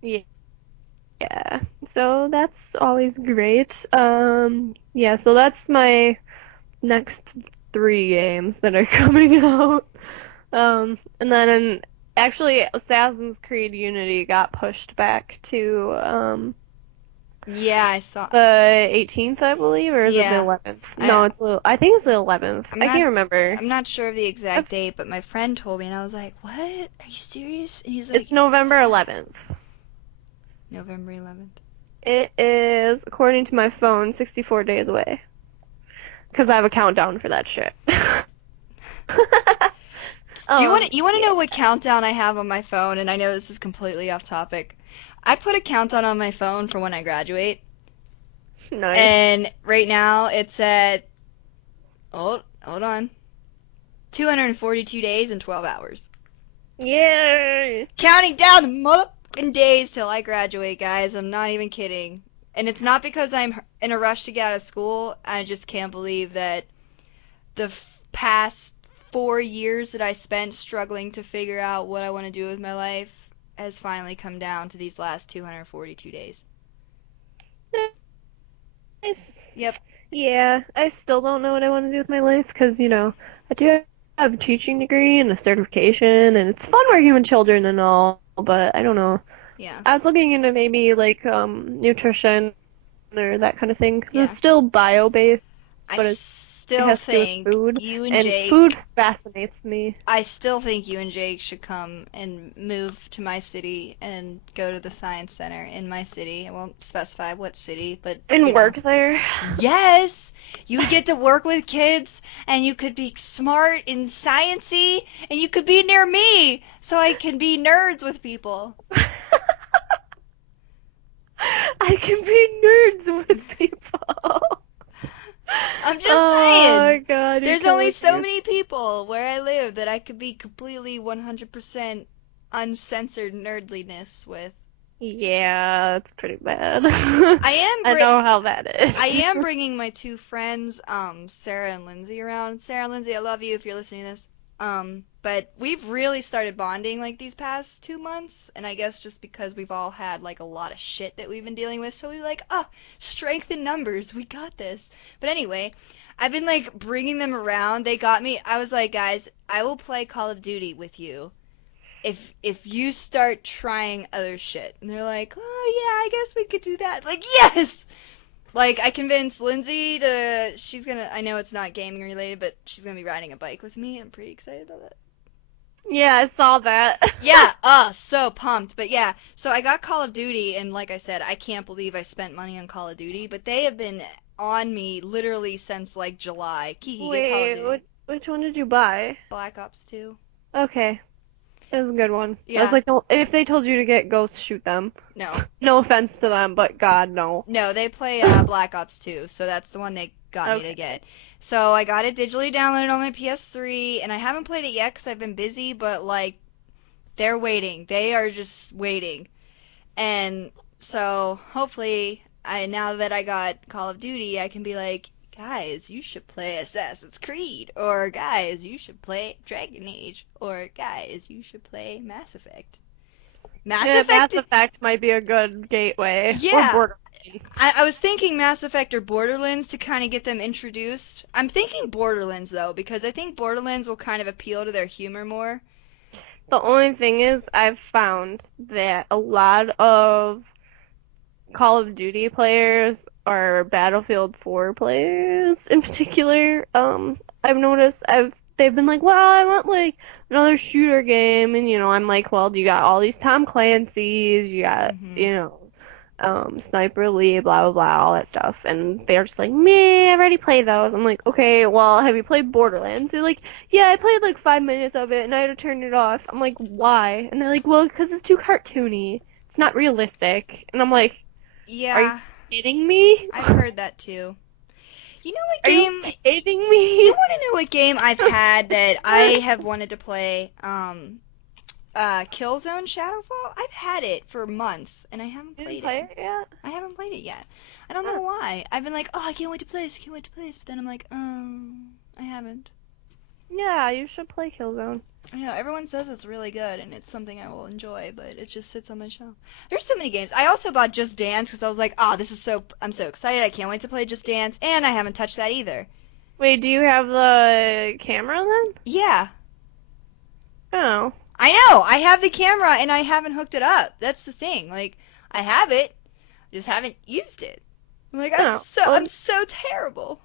Yeah. So that's always great. Yeah, so that's my next three games that are coming out. And then actually Assassin's Creed Unity got pushed back to Yeah, I saw. the 18th, I believe, or is it the Yeah, 11th? I No, I think it's the 11th. I'm I not can't remember. I'm not sure of the exact I've, date, but my friend told me, and I was like, "What? Are you serious?" And he's like, it's November 11th. November 11th. It is, according to my phone, 64 days away. Because I have a countdown for that shit. Do you want to Yeah, know what countdown I have on my phone? And I know this is completely off topic. I put a countdown on my phone for when I graduate, nice. and right now it's at hold on, 242 days and 12 hours. Yay! Counting down the motherfucking days till I graduate, guys. I'm not even kidding. And it's not because I'm in a rush to get out of school. I just can't believe that the past 4 years that I spent struggling to figure out what I want to do with my life has finally come down to these last 242 days. Nice. Yep. Yeah, I still don't know what I want to do with my life because, I do have a teaching degree and a certification, and it's fun working with children and all, but I don't know. Yeah. I was looking into maybe like nutrition or that kind of thing because Yeah. it's still bio-based, I but it still has to do with think food, you and and food Jake fascinates me. I still think you and Jake should come and move to my city and go to the science center in my city. I won't specify what city, but And work there. yes, you would get to work with kids and you could be smart and sciency and you could be near me so I can be nerds with people. I can be nerds with people. I'm just Oh saying. my God, you're There's only killing so me. many people where I live that I could be completely 100% uncensored nerdliness with. Yeah, that's pretty bad. I am I bri- know how that I is. am bringing my two friends, Sarah and Lindsay around. Sarah and Lindsay, I love you if you're listening to this. But we've really started bonding like these past 2 months, and I guess just because we've all had like a lot of shit that we've been dealing with, so we like, strength in numbers, we got this. But anyway, I've been like bringing them around. They got me. I was like, guys, I will play Call of Duty with you if you start trying other shit. And they're like, oh yeah, I guess we could do that. Like, yes. Like, I convinced Lindsay to. She's gonna. I know it's not gaming related, but she's gonna be riding a bike with me. I'm pretty excited about that. Yeah, I saw that. Yeah, so pumped. But yeah, so I got Call of Duty, and like I said, I can't believe I spent money on Call of Duty, but they have been on me literally since like July. Kiki, get Call of Wait, Duty. which one did you buy? Black Ops 2. Okay, it was a good one. I was Yeah, like, don't, if they told you to get Ghost, shoot them. no. No offense to them, but God, no. No, they play Black Ops 2, so that's the one they got me to Okay. get. So I got it digitally downloaded on my PS3, and I haven't played it yet because I've been busy, but like, they're waiting. They are just waiting. And so hopefully, now that I got Call of Duty, I can be like, guys, you should play Assassin's Creed, or guys, you should play Dragon Age, or guys, you should play Mass Effect. Mass Yeah, Effect, Mass Effect might be a good gateway. Or yeah. Borderlands. I was thinking Mass Effect or Borderlands to kind of get them introduced. I'm thinking Borderlands though, because I think Borderlands will kind of appeal to their humor more. The only thing is, I've found that a lot of Call of Duty players or Battlefield 4 players in particular, I've noticed they've been like, well, I want like another shooter game, and I'm like, well, you got all these Tom Clancy's, you got, Mhm. Sniper Elite, blah blah blah, all that stuff, and they're just like, me, I've already played those. I'm like, okay, well, have you played Borderlands? They're like, yeah, I played like 5 minutes of it, and I had to turn it off. I'm like, why? And they're like, well, because it's too cartoony, it's not realistic, and I'm like, are you Yeah, kidding me? I've heard that too. You know what Are you game? kidding You me? want to know what game I've had that I have wanted to play? Killzone Shadowfall. I've had it for months and I haven't You didn't played it. play it yet? I haven't played it yet. I don't know Huh. why. I've been like, oh, I can't wait to play this. I can't wait to play this. But then I'm like, I haven't. Yeah, you should play Killzone. I know everyone says it's really good and it's something I will enjoy, but it just sits on my shelf. There's so many games. I also bought Just Dance because I was like, oh, this is so. I'm so excited. I can't wait to play Just Dance, and I haven't touched that either. Wait, do you have the camera then? Yeah, Oh. I know. I have the camera and I haven't hooked it up. That's the thing. Like, I have it, just haven't used it. I'm like, Oh. I'm Well, so terrible.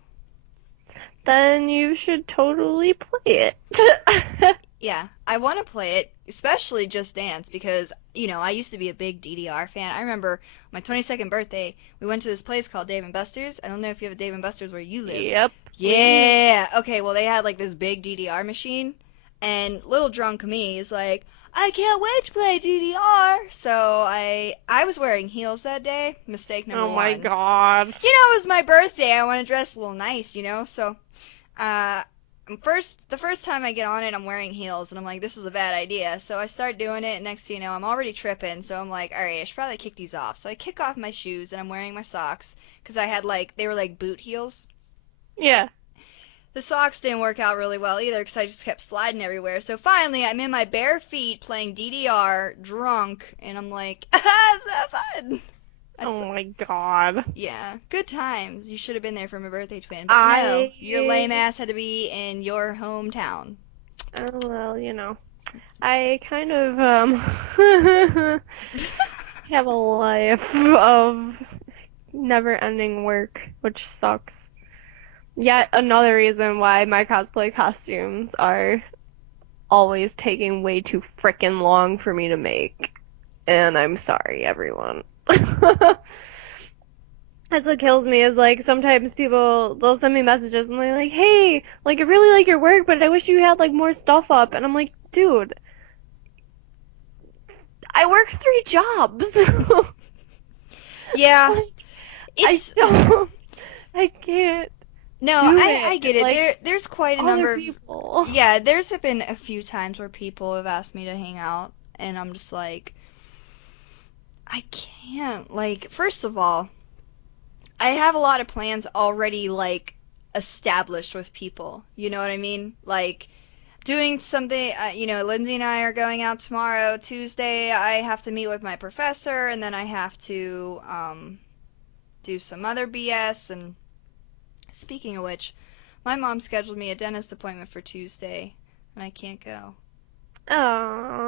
then you should totally play it. Yeah, I want to play it, especially Just Dance, because, I used to be a big DDR fan. I remember my 22nd birthday, we went to this place called Dave& and Buster's. I don't know if you have a Dave& and Buster's where you live. Yep, we do. Yeah. Okay, well, they had like this big DDR machine, and little drunk me is like, I can't wait to play DDR. So I was wearing heels that day. Mistake number Oh my one. God. It was my birthday. I want to dress a little nice. So uh, the first time I get on it, I'm wearing heels, and I'm like, this is a bad idea. So I start doing it, and next thing you know, I'm already tripping. So I'm like, all right, I should probably kick these off. So I kick off my shoes, and I'm wearing my socks because I had like they were like boot heels. Yeah. The socks didn't work out really well either because I just kept sliding everywhere. So finally, I'm in my bare feet playing DDR, drunk, and I'm like, ah, it's so fun. Oh my God. Yeah, good times. You should have been there for my birthday twin, but no, your lame I, ass had to be in your hometown. oh well, I kind of have a life of never-ending work, which sucks. Yet another reason why my cosplay costumes are always taking way too frickin' long for me to make. And I'm sorry, everyone. That's what kills me is like sometimes people they'll send me messages and they're like, "Hey, like I really like your work, but I wish you had like more stuff up." And I'm like, "Dude, I work 3 jobs." Yeah, Like I it's don't I can't no, do I it get it. like There's quite a other number of people. yeah. There's been a few times where people have asked me to hang out, and I'm just like, I can't. Like, first of all, I have a lot of plans already like established with people. You know what I mean? Like doing something. Lindsay and I are going out tomorrow. Tuesday, I have to meet with my professor, and then I have to do some other BS. And speaking of which, my mom scheduled me a dentist appointment for Tuesday, and I can't go.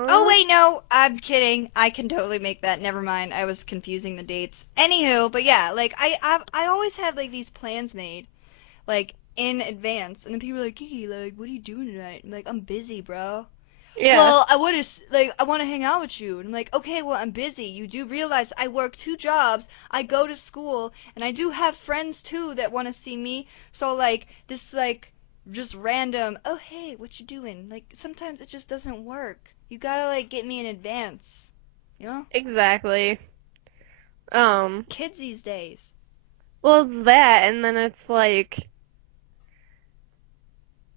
Oh Aww. wait, no, I'm kidding. I can totally make that. Never mind. I was confusing the dates. Anywho, but yeah, like I always have like these plans made like in advance, and then people are like, "Hey, like, what are you doing tonight?" I'm like, "I'm busy, bro." Yeah, Well, I want to hang out with you. And I'm like, "Okay, well, I'm busy. You do realize I work 2 jobs. I go to school, and I do have friends too that want to see me. So like this just random, oh hey, what you doing? Like sometimes it just doesn't work. You gotta like get me in advance, you know? exactly. Um, Kids these days. well, it's that, and then it's like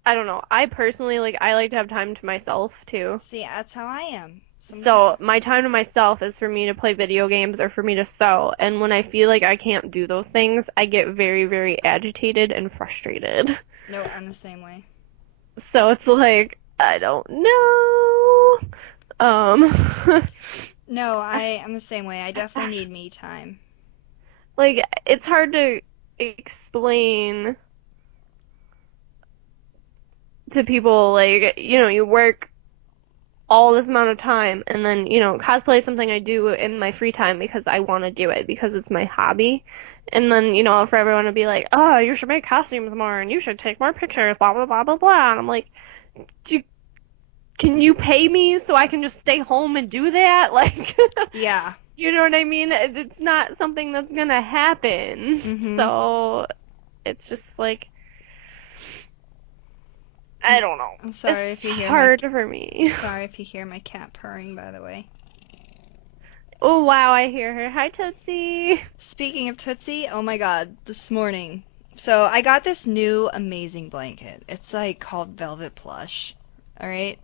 I don't know. I personally I like to have time to myself too. See, that's how I am. So Sometimes. my time to myself is for me to play video games or for me to sew. And when I feel like I can't do those things, I get very, very agitated and frustrated. No, I'm the same way. So it's like, I don't know. Um, No, I'm the same way. I definitely need me time. like it's hard to explain to people like, you work all this amount of time, and then, cosplay is something I do in my free time because I want to do it because it's my hobby. And then, for everyone to be like, oh, you should make costumes more and you should take more pictures, blah, blah, blah, blah, blah. And I'm like, do you, can you pay me so I can just stay home and do that? Like, Yeah. you know what I mean? It's not something that's gonna happen. Mhm. So it's just like, I I'm don't know. I'm sorry It's if you hear my hard for me. sorry if you hear my cat purring, by the way. Oh wow, I hear her. Hi, Tootsie. Speaking of Tootsie, oh my god, this morning. So I got this new amazing blanket. It's like called Velvet Plush. All right?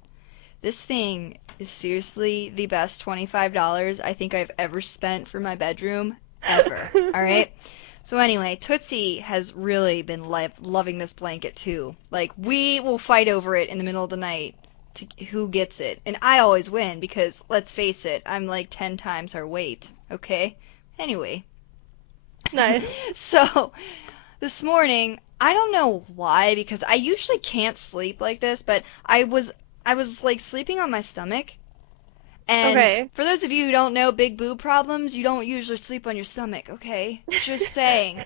This thing is seriously the best $25 I think I've ever spent for my bedroom ever. All right? So anyway, Tootsie has really been loving this blanket too. Like we will fight over it in the middle of the night to who gets it. And I always win because let's face it, I'm like 10 times her weight, okay? Anyway, Nice. so this morning, I don't know why because I usually can't sleep like this, but I was like sleeping on my stomach. And Okay. for those of you who don't know big boob problems, you don't usually sleep on your stomach, okay? Just saying.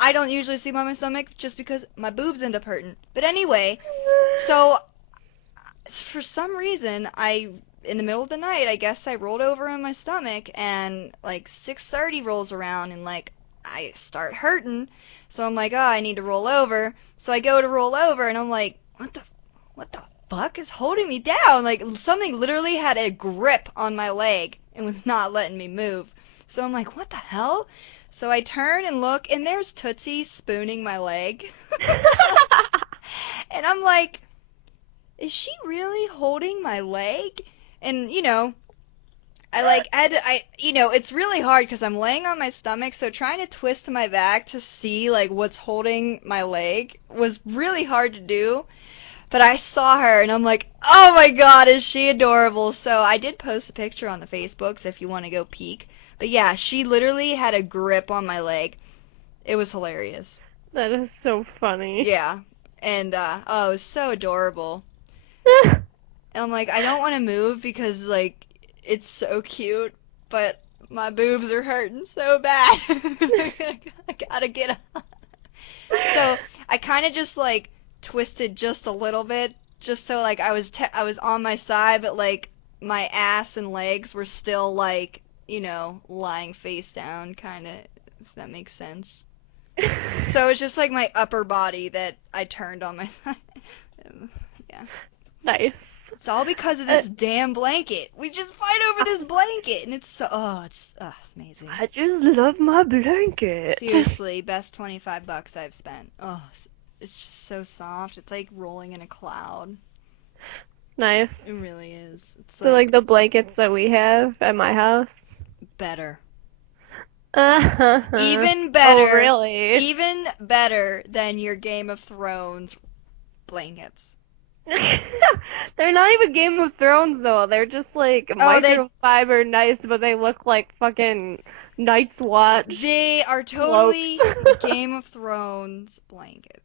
I don't usually sleep on my stomach just because my boobs end up hurting. But anyway, so for some reason, in the middle of the night, I guess I rolled over on my stomach and like 6:30 rolls around and like I start hurting. So I'm like, "Oh, I need to roll over." So I go to roll over and I'm like, "What the fuck is holding me down?" Like something literally had a grip on my leg and was not letting me move. So I'm like, "What the hell?" So I turn and look and there's Tootsie spooning my leg. And I'm like, is she really holding my leg? And I had to, it's really hard because I'm laying on my stomach, so trying to twist my back to see like what's holding my leg was really hard to do. But I saw her and I'm like, oh my god, is she adorable? So I did post a picture on the Facebooks if you want to go peek. But yeah, she literally had a grip on my leg. It was hilarious. That is so funny. Yeah. And oh, it was so adorable. And I'm like, I don't want to move because like it's so cute, but my boobs are hurting so bad. I gotta get up. So I kind of just like twisted just a little bit, just so like I was on my side, but like my ass and legs were still like lying face down, kind of. If that makes sense. So it was just like my upper body that I turned on my side. Yeah. Nice. It's all because of Uh, this damn blanket. We just fight over this blanket, and it's so it's amazing. I just love my blanket. Seriously, best $25 I've spent. Oh, it's just so soft. It's like rolling in a cloud. It Nice. really is. It's So like like the blankets that we have at my house. better. Uh-huh. Even Oh, better. really? Even better than your Game of Thrones blankets. They're not even Game of Thrones though. They're just like Oh, they microfiber nice, but they look like fucking Night's Watch they are cloaks. totally Game of Thrones blankets.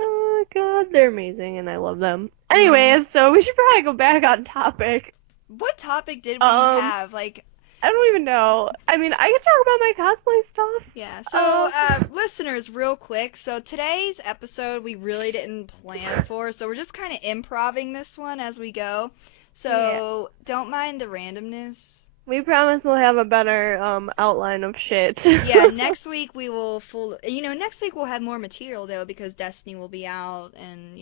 Oh God, they're amazing and I love them. Mhm. Anyways, so we should probably go back on topic. What topic did we Um, have? Like, I don't even know. I mean, I could talk about my cosplay stuff. yeah. So, Um, listeners, real quick. So today's episode we really didn't plan for, so we're just kind of improving this one as we go. yeah. So don't mind the randomness. We promise we'll have a better outline of shit. Yeah, next week we will next week we'll have more material though because Destiny will be out and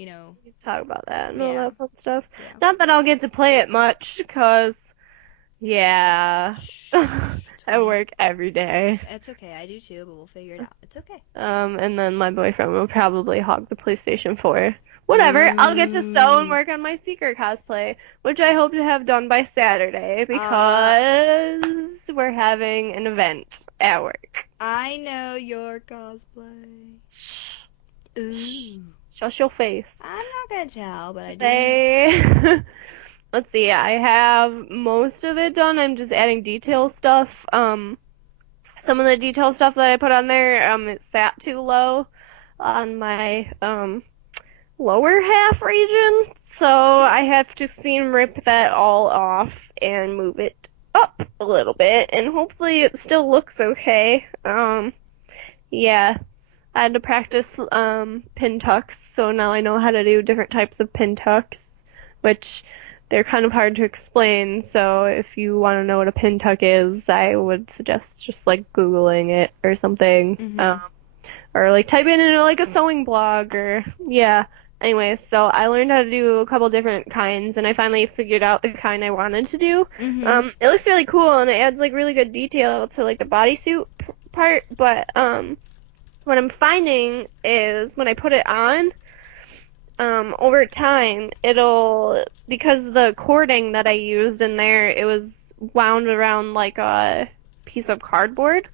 Talk about that and all yeah, that fun stuff. yeah. Not that I'll get to play it much, cause yeah, Shh, I Tony. work every day. It's okay. I do too, but we'll figure it out. It's okay. And then my boyfriend will probably hog the PlayStation 4. Whatever, I'll get to sew and Ooh. work on my secret cosplay, which I hope to have done by Saturday Uh, because we're having an event at work. I know your cosplay. Shh, shh, Ooh. shush your face. I'm not gonna tell, but I do. Today, let's see, I have most of it done. I'm just adding detail stuff. Some of the detail stuff that I put on there, it sat too low on my lower half region, so I have to seam rip that all off and move it up a little bit, and hopefully it still looks okay. Yeah, I had to practice pin tucks, so now I know how to do different types of pin tucks, which they're kind of hard to explain. So if you want to know what a pin tuck is, I would suggest just like Googling it or something. Mm-hmm. Or like type it in like a sewing blog or yeah. Anyway, so I learned how to do a couple different kinds and I finally figured out the kind I wanted to do. Mm-hmm. It looks really cool and it adds like really good detail to like the bodysuit part, but what I'm finding is when I put it on, over time, it'll, because the cording that I used in there, it was wound around like a piece of cardboard.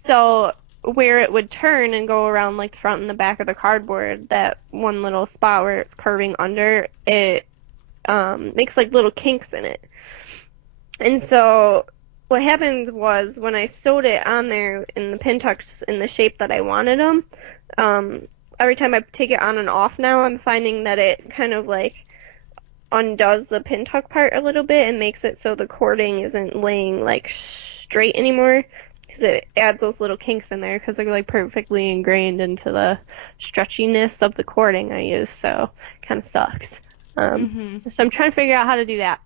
So where it would turn and go around like the front and the back of the cardboard, that one little spot where it's curving under, it makes like little kinks in it. And so what happened was when I sewed it on there in the pin tucks in the shape that I wanted them, um, every time I take it on and off now, I'm finding that it kind of like undoes the pin tuck part a little bit and makes it so the cording isn't laying like straight anymore because it adds those little kinks in there because they're like perfectly ingrained into the stretchiness of the cording I use, so it kind of sucks. Mm-hmm. So I'm trying to figure out how to do that.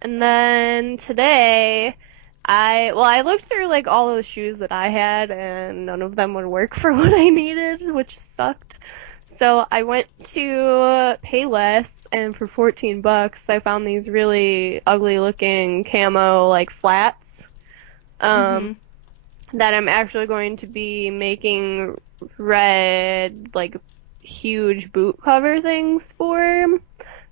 And then today, I looked through like all of the shoes that I had and none of them would work for what I needed, which sucked. So I went to Payless and for 14 bucks I found these really ugly looking camo like flats Mm-hmm. um that I'm actually going to be making red like huge boot cover things for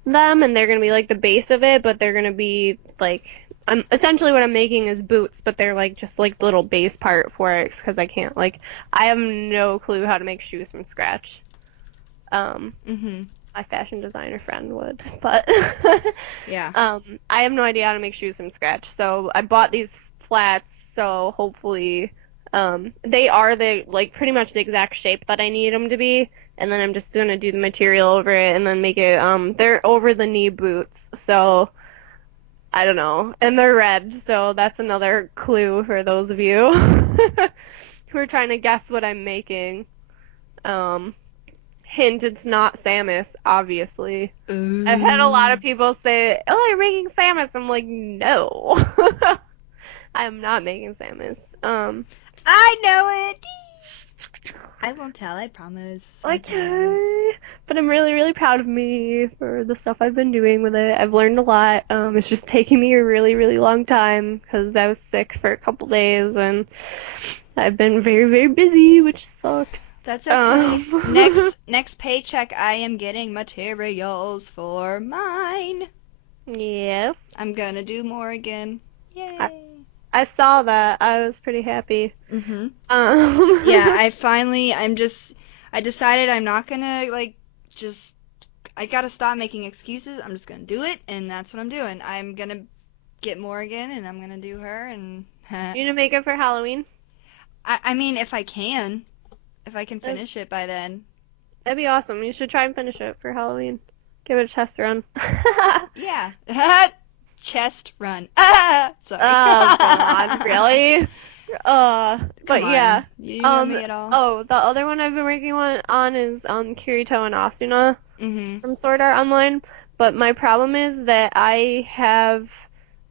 them, and they're gonna be like the base of it, but they're gonna be like essentially what I'm making is boots, but they're like just like the little base part for it because I can't like I have no clue how to make shoes from scratch. Um, Mm-hmm. my fashion designer friend would, but Yeah. I have no idea how to make shoes from scratch. So I bought these flats, so hopefully they are the like pretty much the exact shape that I need them to be. And then I'm just gonna do the material over it and then make it they're over the knee boots. So I don't know. And they're red, so that's another clue for those of you who are trying to guess what I'm making. Um Hint, it's not Samus, obviously. I've had a lot of Ooh. people say, "Oh, you're making Samus." I'm like, no, I am not making Samus. I know it. I won't tell, I promise. I promise. Okay, but I'm really, really proud of me for the stuff I've been doing with it. I've learned a lot. It's just taking me a really, really long time because I was sick for a couple days and I've been very, very busy, which sucks. That's okay. Next paycheck I am getting materials for mine. Yes. I'm gonna do more again. I Yay. I saw that. I was pretty happy. Mm-hmm. Yeah, Um, I decided I'm not gonna, like, just, I gotta stop making excuses. I'm just gonna do it, and that's what I'm doing. I'm gonna get Morgan, and I'm gonna do her, and, you gonna make it for Halloween? I mean, if I can That'd, finish it by then. that'd be awesome. You should try and finish it for Halloween. Give it a test run. Yeah. Chest run. Ah, sorry. Oh God, really? Come But yeah. on. You know me at all? Oh, the other one I've been working on is Kirito and Asuna Mm-hmm. from Sword Art Online. But my problem is that I have,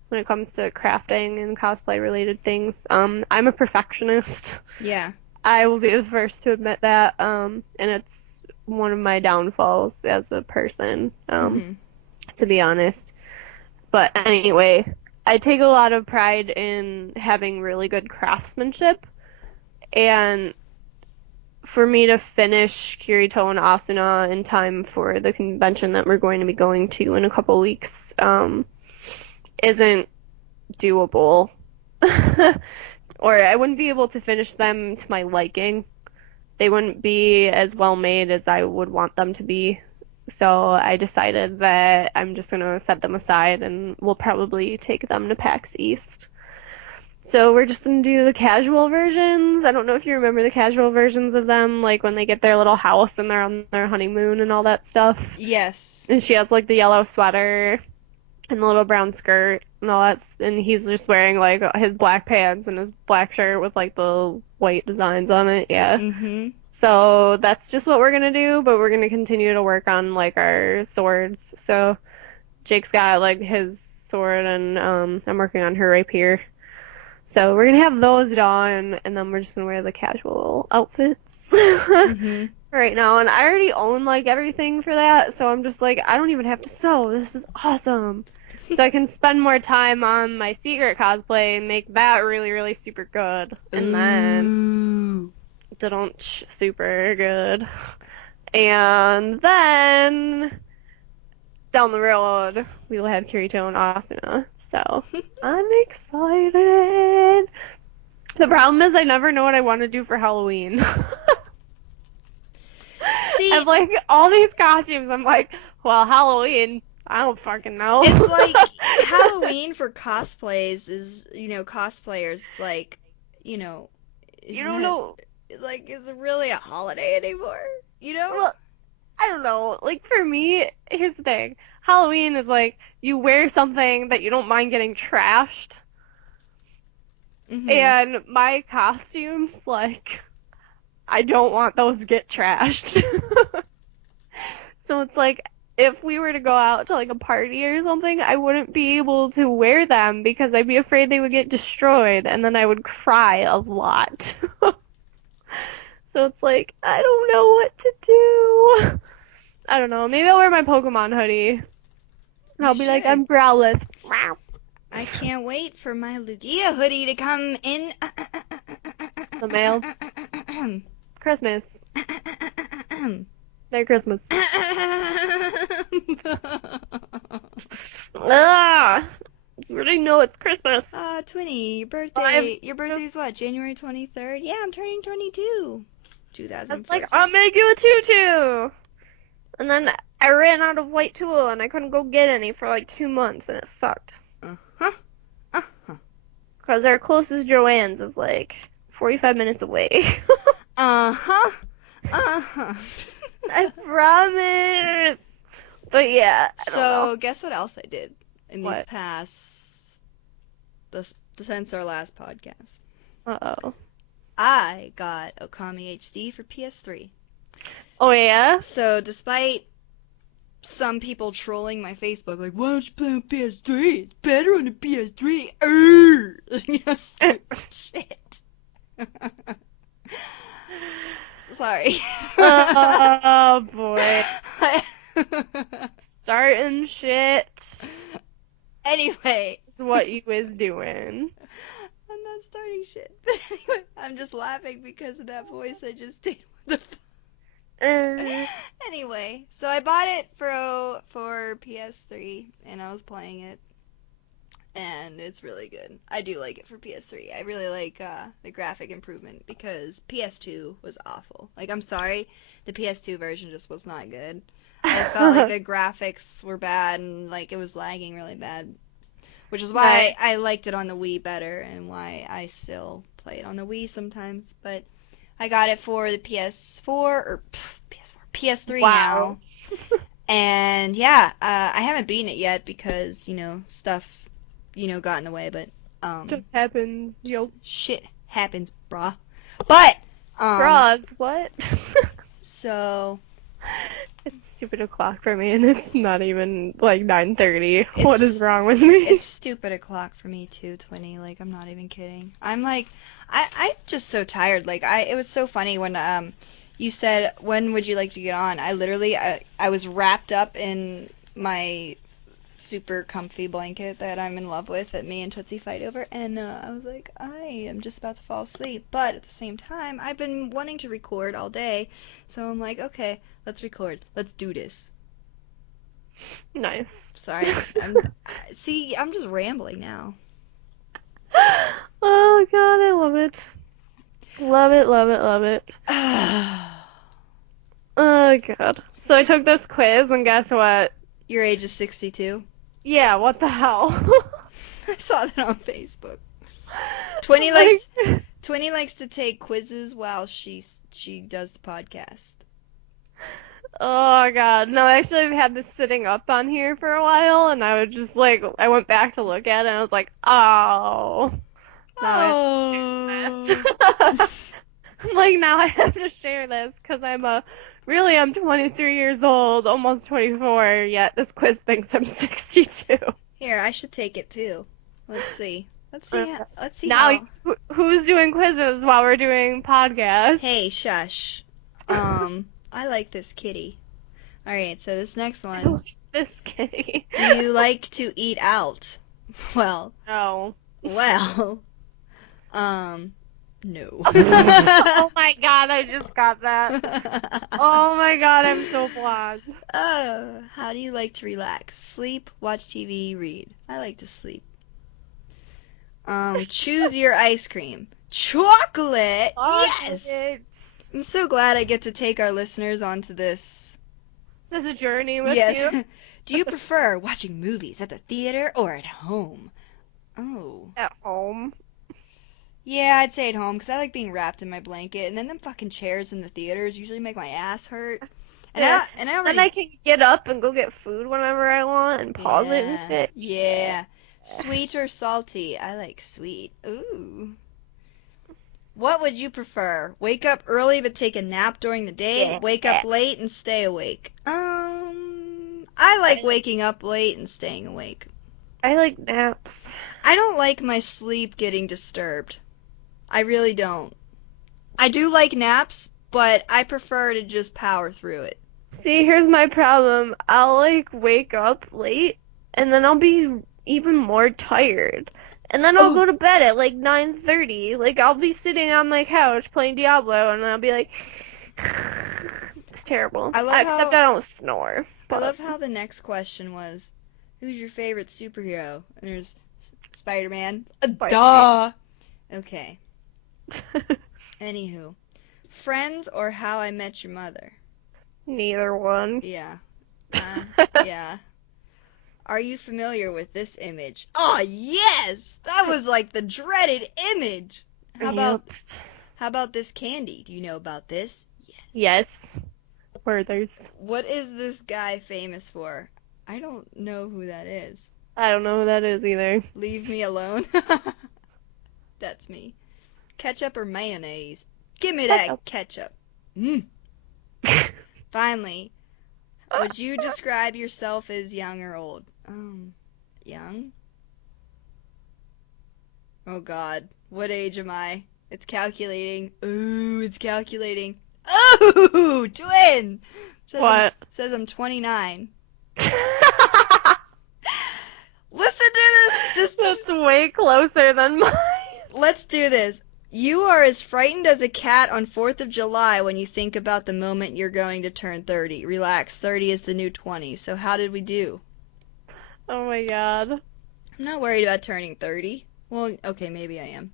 when it comes to crafting and cosplay related things, I'm a perfectionist. Yeah. I will be the first to admit that, and it's one of my downfalls as a person, Mm-hmm. to be honest. But anyway, I take a lot of pride in having really good craftsmanship, and for me to finish Kirito and Asuna in time for the convention that we're going to be going to in a couple weeks, isn't doable. Or I wouldn't be able to finish them to my liking. They wouldn't be as well made as I would want them to be. So I decided that I'm just gonna set them aside and we'll probably take them to PAX East. So we're just gonna do the casual versions. I don't know if you remember the casual versions of them, like when they get their little house and they're on their honeymoon and all that stuff. Yes. And she has like the yellow sweater and the little brown skirt and all that, and he's just wearing like his black pants and his black shirt with like the white designs on it. Yeah. Mm-hmm. So that's just what we're gonna do, but we're gonna continue to work on like our swords. So Jake's got like his sword and I'm working on her rapier. So we're gonna have those done, and then we're just gonna wear the casual outfits Mm-hmm. right now. And I already own like everything for that, so I'm just like, I don't even have to sew. This is awesome. So I can spend more time on my secret cosplay and make that really, really super good, and then Ooh. don't super good. And then down the road, we will have Kirito and Asuna. So I'm excited. The problem is I never know what I want to do for Halloween. I See, have like all these costumes. I'm like, well, Halloween, I don't fucking know. it's like Halloween for cosplays is, cosplayers. It's like, you know, is You don't that know. like is it really a holiday anymore? You know? Well, I don't know. Like for me, here's the thing. Halloween is like you wear something that you don't mind getting trashed, Mm-hmm. and my costumes, like, I don't want those to get trashed. So it's like if we were to go out to like a party or something, I wouldn't be able to wear them because I'd be afraid they would get destroyed and then I would cry a lot. So it's like I don't know what to do. I don't know. Maybe I'll wear my Pokemon hoodie and You I'll be like, should. I'm Growlithe. I can't wait for my Lugia hoodie to come in. The mail. Christmas. Merry Christmas. Ah, you already know it's Christmas. Twinny, your I'm birthday. Your just birthday's what? January 23rd? Yeah, I'm turning 22. I was like, 2014. I'll make you a tutu. And then I ran out of white tulle and I couldn't go get any for like 2 months and it sucked. Uh-huh. Uh-huh. Because our closest Joann's is like 45 minutes away. Uh-huh. Uh-huh. I promise. But yeah, I don't know. So, guess what else I did in these What? past, the, since our last podcast? Uh-oh. I got Okami HD for PS3. Oh yeah? So, despite some people trolling my Facebook, like, why don't you play on PS3? It's better on the PS3. You know, stupid shit. Sorry. Oh boy. Starting shit Anyway, is what you is doing. I'm not starting shit. Anyway, I'm just laughing because of that voice I just did. What the Uh, Anyway, so I bought it for PS3 and I was playing it and it's really good. I do like it for PS3. I really like the graphic improvement because PS2 was awful. Like I'm sorry, the PS2 version just was not good. I just felt like the graphics were bad and like it was lagging really bad, which is nice. why I liked it on the Wii better and why I still play it on the Wii sometimes. But I got it for the PS4 or PS4, PS3 Wow. now, and yeah, I haven't beaten it yet because stuff got in the way. But Stuff um, happens, yo. shit happens, brah. But Bras, what? so It's stupid o'clock for me, and it's not even like 9:30. What is it's wrong with me? it's stupid o'clock for me too, 20. Like I'm not even kidding. I'm like I'm just so tired. Like it was so funny when you said when would you like to get on? I literally I was wrapped up in my super comfy blanket that I'm in love with that me and Tootsie fight over and I was like I am just about to fall asleep, but at the same time I've been wanting to record all day, so I'm like okay, let's record. Let's do this. Nice. Sorry, I'm see, I'm just rambling now. Oh God, I love it. Love it, love it, love it. Oh God. So I took this quiz, and guess what? Your age is 62. Yeah, what the hell? I saw that on Facebook. Twinny likes Like, Twinny likes to take quizzes while she does the podcast. oh God. No, actually I've had this sitting up on here for a while and I was just like I went back to look at it and I was like, oh, now I have to share Oh. this. I'm like, now I have to share this because I'm 23 years old, almost 24, yet this quiz thinks I'm 62. Here, I should take it too. Let's see. Let's see Now, how. who's doing quizzes while we're doing podcasts? Hey, shush. I like this kitty. All right, so this next I one. like this kitty. Do you like to eat out? Well, No. well. Um, no. Oh my God, I just got that. Oh my God, I'm so blonde. How do you like to relax? Sleep, watch TV, read. I like to sleep. Choose your ice cream. Chocolate? Yes! Chocolate. I'm so glad I get to take our listeners onto this. This is a journey with Yes. you Do you prefer watching movies at the theater or at home? Oh. at home. Yeah, I'd say at home because I like being wrapped in my blanket, and then them fucking chairs in the theaters usually make my ass hurt. And Yeah. I Then I already. can get up and go get food whenever I want and pause it and Yeah, shit. Yeah. yeah. Sweet or salty? I like sweet. Ooh. What would you prefer? Wake up early but take a nap during the day? Yeah. Wake up late and stay awake? I like I, waking up late and staying awake. I like naps. I don't like my sleep getting disturbed. I really don't. I do like naps, but I prefer to just power through it. See, here's my problem. I'll like wake up late and then I'll be even more tired. And then I'll Oh, go to bed at like 9:30. Like I'll be sitting on my couch playing Diablo and I'll be like it's terrible. I love Except how I don't snore. I But love how the next question was, who's your favorite superhero? And there's Spider-Man. Spider-Man. Duh. Okay. Anywho, Friends or How I Met Your Mother? Neither one. Yeah. Uh, yeah. Are you familiar with this image? Oh, yes! That was like the dreaded image. How about Yep. how about this candy? Do you know about this? Yes. Werther's. What is this guy famous for? I don't know who that is. I don't know who that is either. Leave me alone. That's me. Ketchup or mayonnaise? Give me Ketchup. that ketchup. Mm. Finally, would you describe yourself as young or old? Young? Oh God, what age am I? It's calculating. Ooh, it's calculating. Ooh, twin. What? Says I'm 29. Listen to this. That's way closer than mine. Let's do this. You are as frightened as a cat on 4th of July when you think about the moment you're going to turn 30. Relax, 30 is the new 20. So how did we do? Oh my God. I'm not worried about turning 30. Well, okay, maybe I am.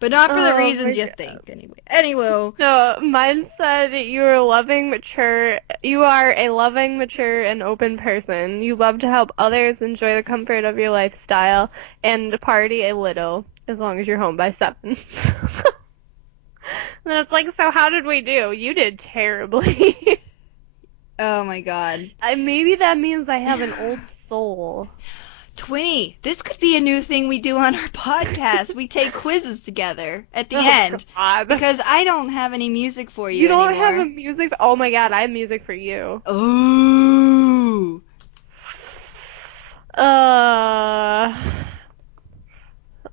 But not for the Oh my reasons you God. think, anyway. Anyway, No, mine said you are loving, mature. You are a loving, mature, and open person. You love to help others enjoy the comfort of your lifestyle and party a little, as long as you're home by 7. And it's like, so how did we do? You did terribly. oh my God. Maybe that means I have an old soul. Twinny, this could be a new thing we do on our podcast. We take quizzes together at the Oh end. God. Because I don't have any music for you You don't have a anymore. music. Oh my God, I have music for you. Ooh. Uh,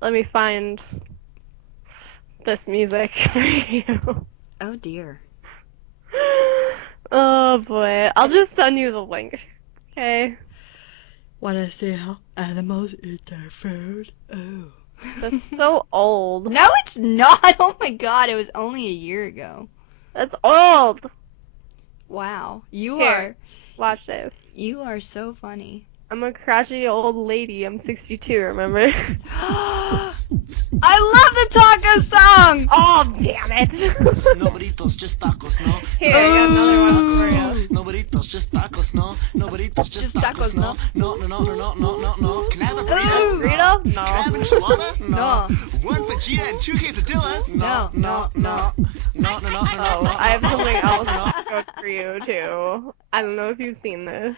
Let me find this music for you. Oh dear. Oh boy. I'll just send you the link. Okay. Wanna see how animals eat their food? Oh. That's so old. No, it's not. Oh my God, it was only a year ago. That's old. Wow. Here, watch this. You are so funny. I'm a crotchety old lady. I'm 62, remember? I love the taco song! Oh, damn it. No burritos, just tacos, no. No Here, I got burritos, another just one tacos, for no. you. Ooh! No burritos, just tacos, no. No burritos, just Just tacos, tacos, no. no? No, no, no, no, no, no, no, no. Can I have a burrito? Ooh! Burrito? No. Can I No. have an enchilada? No. No. One fajita and two quesadillas? No, No, no, no, no. no. No, no, no, no, no, Oh, no, I have no, something no, else no. good for you, too. I don't know if you've seen this.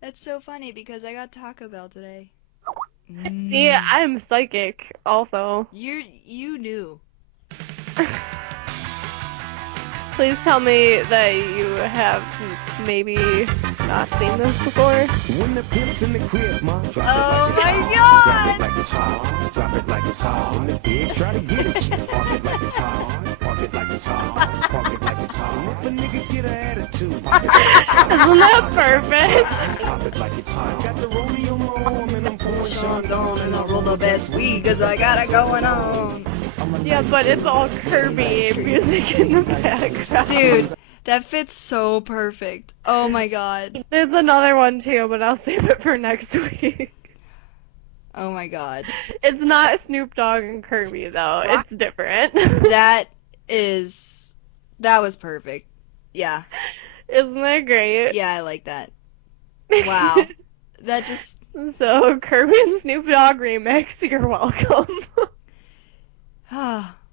That's so funny because I got Taco Bell today. See, Mm. I'm psychic, also. You knew. Please tell me that you have maybe not seen this before. When the pimp's in the crib, ma, drop it Oh like it's my hot. Drop God! it like it's hot. Drop it like it's hot. When the pigs try to get at you, park it like it's hot. Park it like it's hot. Park it like it's hot. And if a nigga get an attitude, park it like it's hot. Isn't that perfect? Pop it like it's hot. Got the rodeo on my arm and I'm pouring Sean Dawn and I roll the best weed cause I got it going on. Yeah, but it's all Kirby music in the background. Dude, that fits so perfect. Oh my god. There's another one too, but I'll save it for next week. Oh my god. It's not Snoop Dogg and Kirby though. It's different. That was perfect. Yeah. Isn't that great? Yeah, I like that. Wow. That just So, Kirby and Snoop Dogg remix, you're welcome.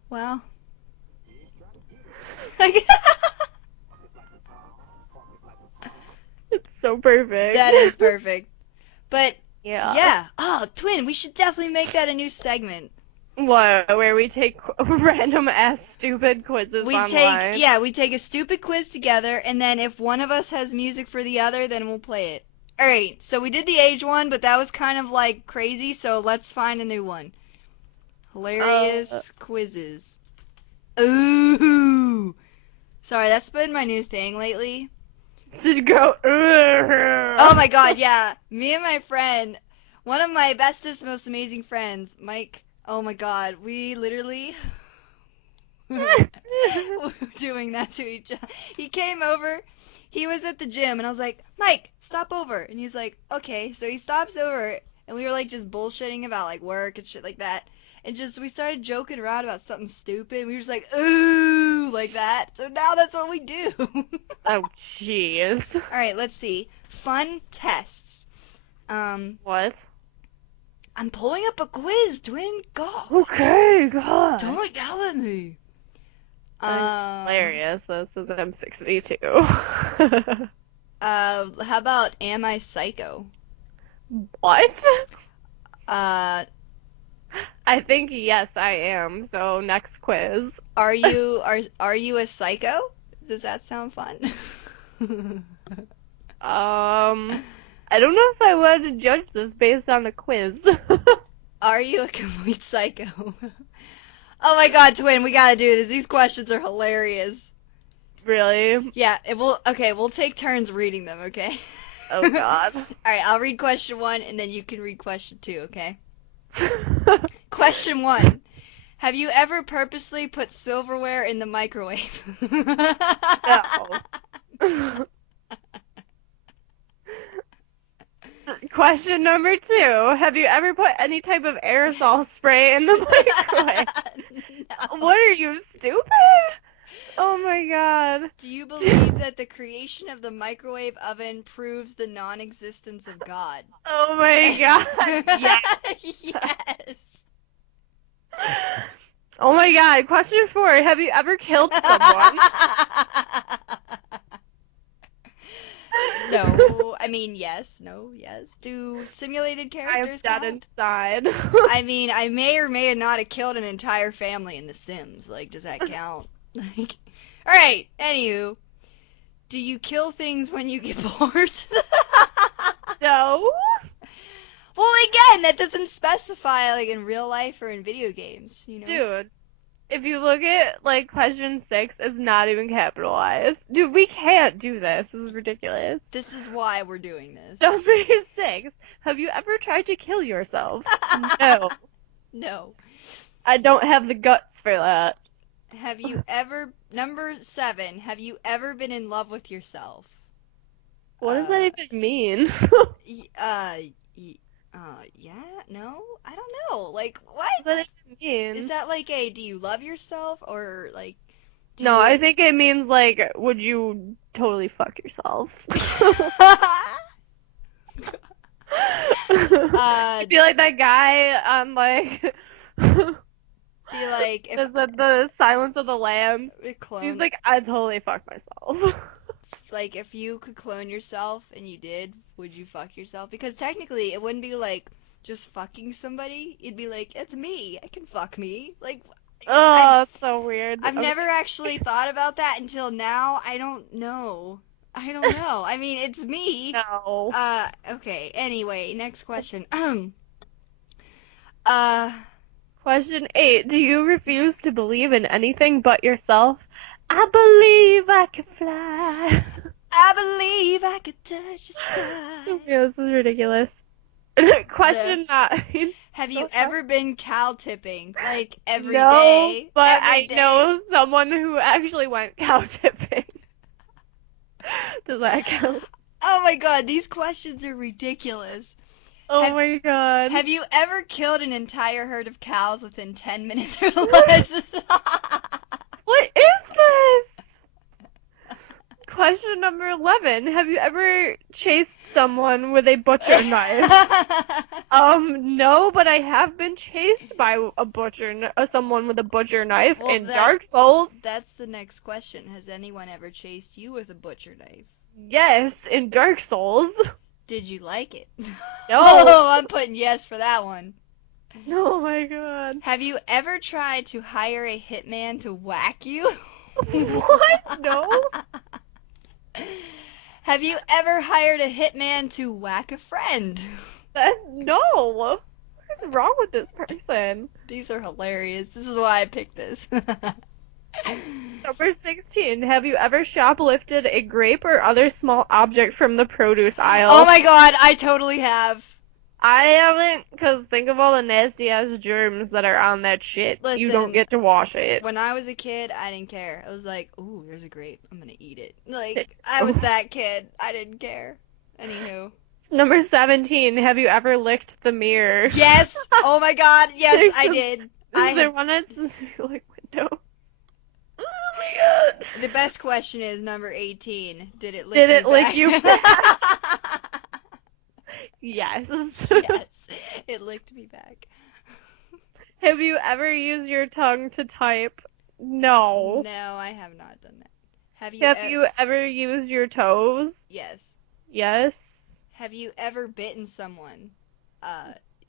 well. It's so perfect. That is perfect. But Yeah. yeah. Oh, twin, we should definitely make that a new segment. What? Where we take random ass stupid quizzes online? We take a stupid quiz together, and then if one of us has music for the other, then we'll play it. Alright, so we did the age one, but that was kind of like crazy, so let's find a new one. Hilarious quizzes. Ooh! Sorry, that's been my new thing lately. To go. Oh my god, yeah. Me and my friend, one of my bestest, most amazing friends, Mike. Oh my god, we literally were doing that to each other. He came over, he was at the gym, and I was like, Mike, stop over. And he's like, okay. So he stops over, and we were like just bullshitting about like work and shit like that. And just, we started joking around about something stupid. And we were just like, ooh, like that. So now that's what we do. Oh, jeez. Alright, let's see. Fun tests. What? I'm pulling up a quiz, twin. Go. Okay, God. Don't yell at me. Hilarious. This is M62. How about Am I Psycho? What? Uh, I think yes, I am. So next quiz. are you a psycho? Does that sound fun? I don't know if I want to judge this based on a quiz. Are you a complete psycho? Oh my god, twin, we gotta do this. These questions are hilarious. Really? Yeah, we'll take turns reading them, okay? Oh God. Alright, I'll read question 1 and then you can read question 2, okay? Question 1. Have you ever purposely put silverware in the microwave? No. Question number 2. Have you ever put any type of aerosol spray in the microwave? No. What are you, stupid? Oh my God. Do you believe that the creation of the microwave oven proves the non-existence of God? Oh my God. Yes. Yes. Oh my God. Question 4. Have you ever killed someone? No, I mean yes, no, yes. Do simulated I'm characters dead count? inside. I mean, I may or may not have killed an entire family in The Sims. Like, does that count? Like, all right. Anywho, do you kill things when you get bored? No. Well, again, that doesn't specify like in real life or in video games. You know. Dude, if you look at like question 6, it's not even capitalized. Dude, we can't do this. This is ridiculous. This is why we're doing this. Number 6. Have you ever tried to kill yourself? No. No. I don't have the guts for that. Have you ever, number 7, have you ever been in love with yourself? What does that even mean? y- uh, y- yeah, no, I don't know. Like, what? What does that even Is mean? that like a do you love yourself or like do No, you? I think it means like, would you totally fuck yourself? uh, Be like that guy on like be like if is it the Silence of the Lambs? He's clone like, I totally fuck myself. like if you could clone yourself and you did, would you fuck yourself? Because technically it wouldn't be like just fucking somebody. It'd be like it's me. I can fuck me. Like I Oh, it's so weird. I've Okay. never actually thought about that until now. I don't know. I don't know. I mean, it's me. No. Okay. Anyway, next question. Uh, Question 8. Do you refuse to believe in anything but yourself? I believe I can fly. I believe I could touch the sky. Yeah, this is ridiculous. The Question 9. Have Go you ahead. ever been cow tipping like every No, day? but Every I day. know someone who actually went cow tipping. Does that count? Oh my god, these questions are ridiculous. Oh Have my god. Have you ever killed an entire herd of cows within 10 minutes or What? less? What is this? Question number 11. Have you ever chased someone with a butcher knife? No, but I have been chased by someone with a butcher knife Well, in Dark Souls. that's the next question. Has anyone ever chased you with a butcher knife? Yes, in Dark Souls. Did you like it? No. Oh, I'm putting yes for that one. Oh my god. Have you ever tried to hire a hitman to whack you? What? No. Have you ever hired a hitman to whack a friend? No. What is wrong with this person? These are hilarious. This is why I picked this. Number 16. Have you ever shoplifted a grape or other small object from the produce aisle? Oh my god, I totally have. I haven't, because think of all the nasty ass germs that are on that shit. You don't Listen, get to wash it. when I was a kid, I didn't care. I was like, ooh, there's a grape. I'm gonna eat it. Like, I was that kid. I didn't care. Anywho. Number 17. Have you ever licked the mirror? Yes! Oh my god, yes, I did. Is there one that's like windows? Oh my god. The best question is number 18. Did it lick Did me it lick back? you back? Yes. Yes, it licked me back. Have you ever used your tongue to type? No. No, I have not done that. Have you ever used your toes? Yes. Yes. Have you ever bitten someone?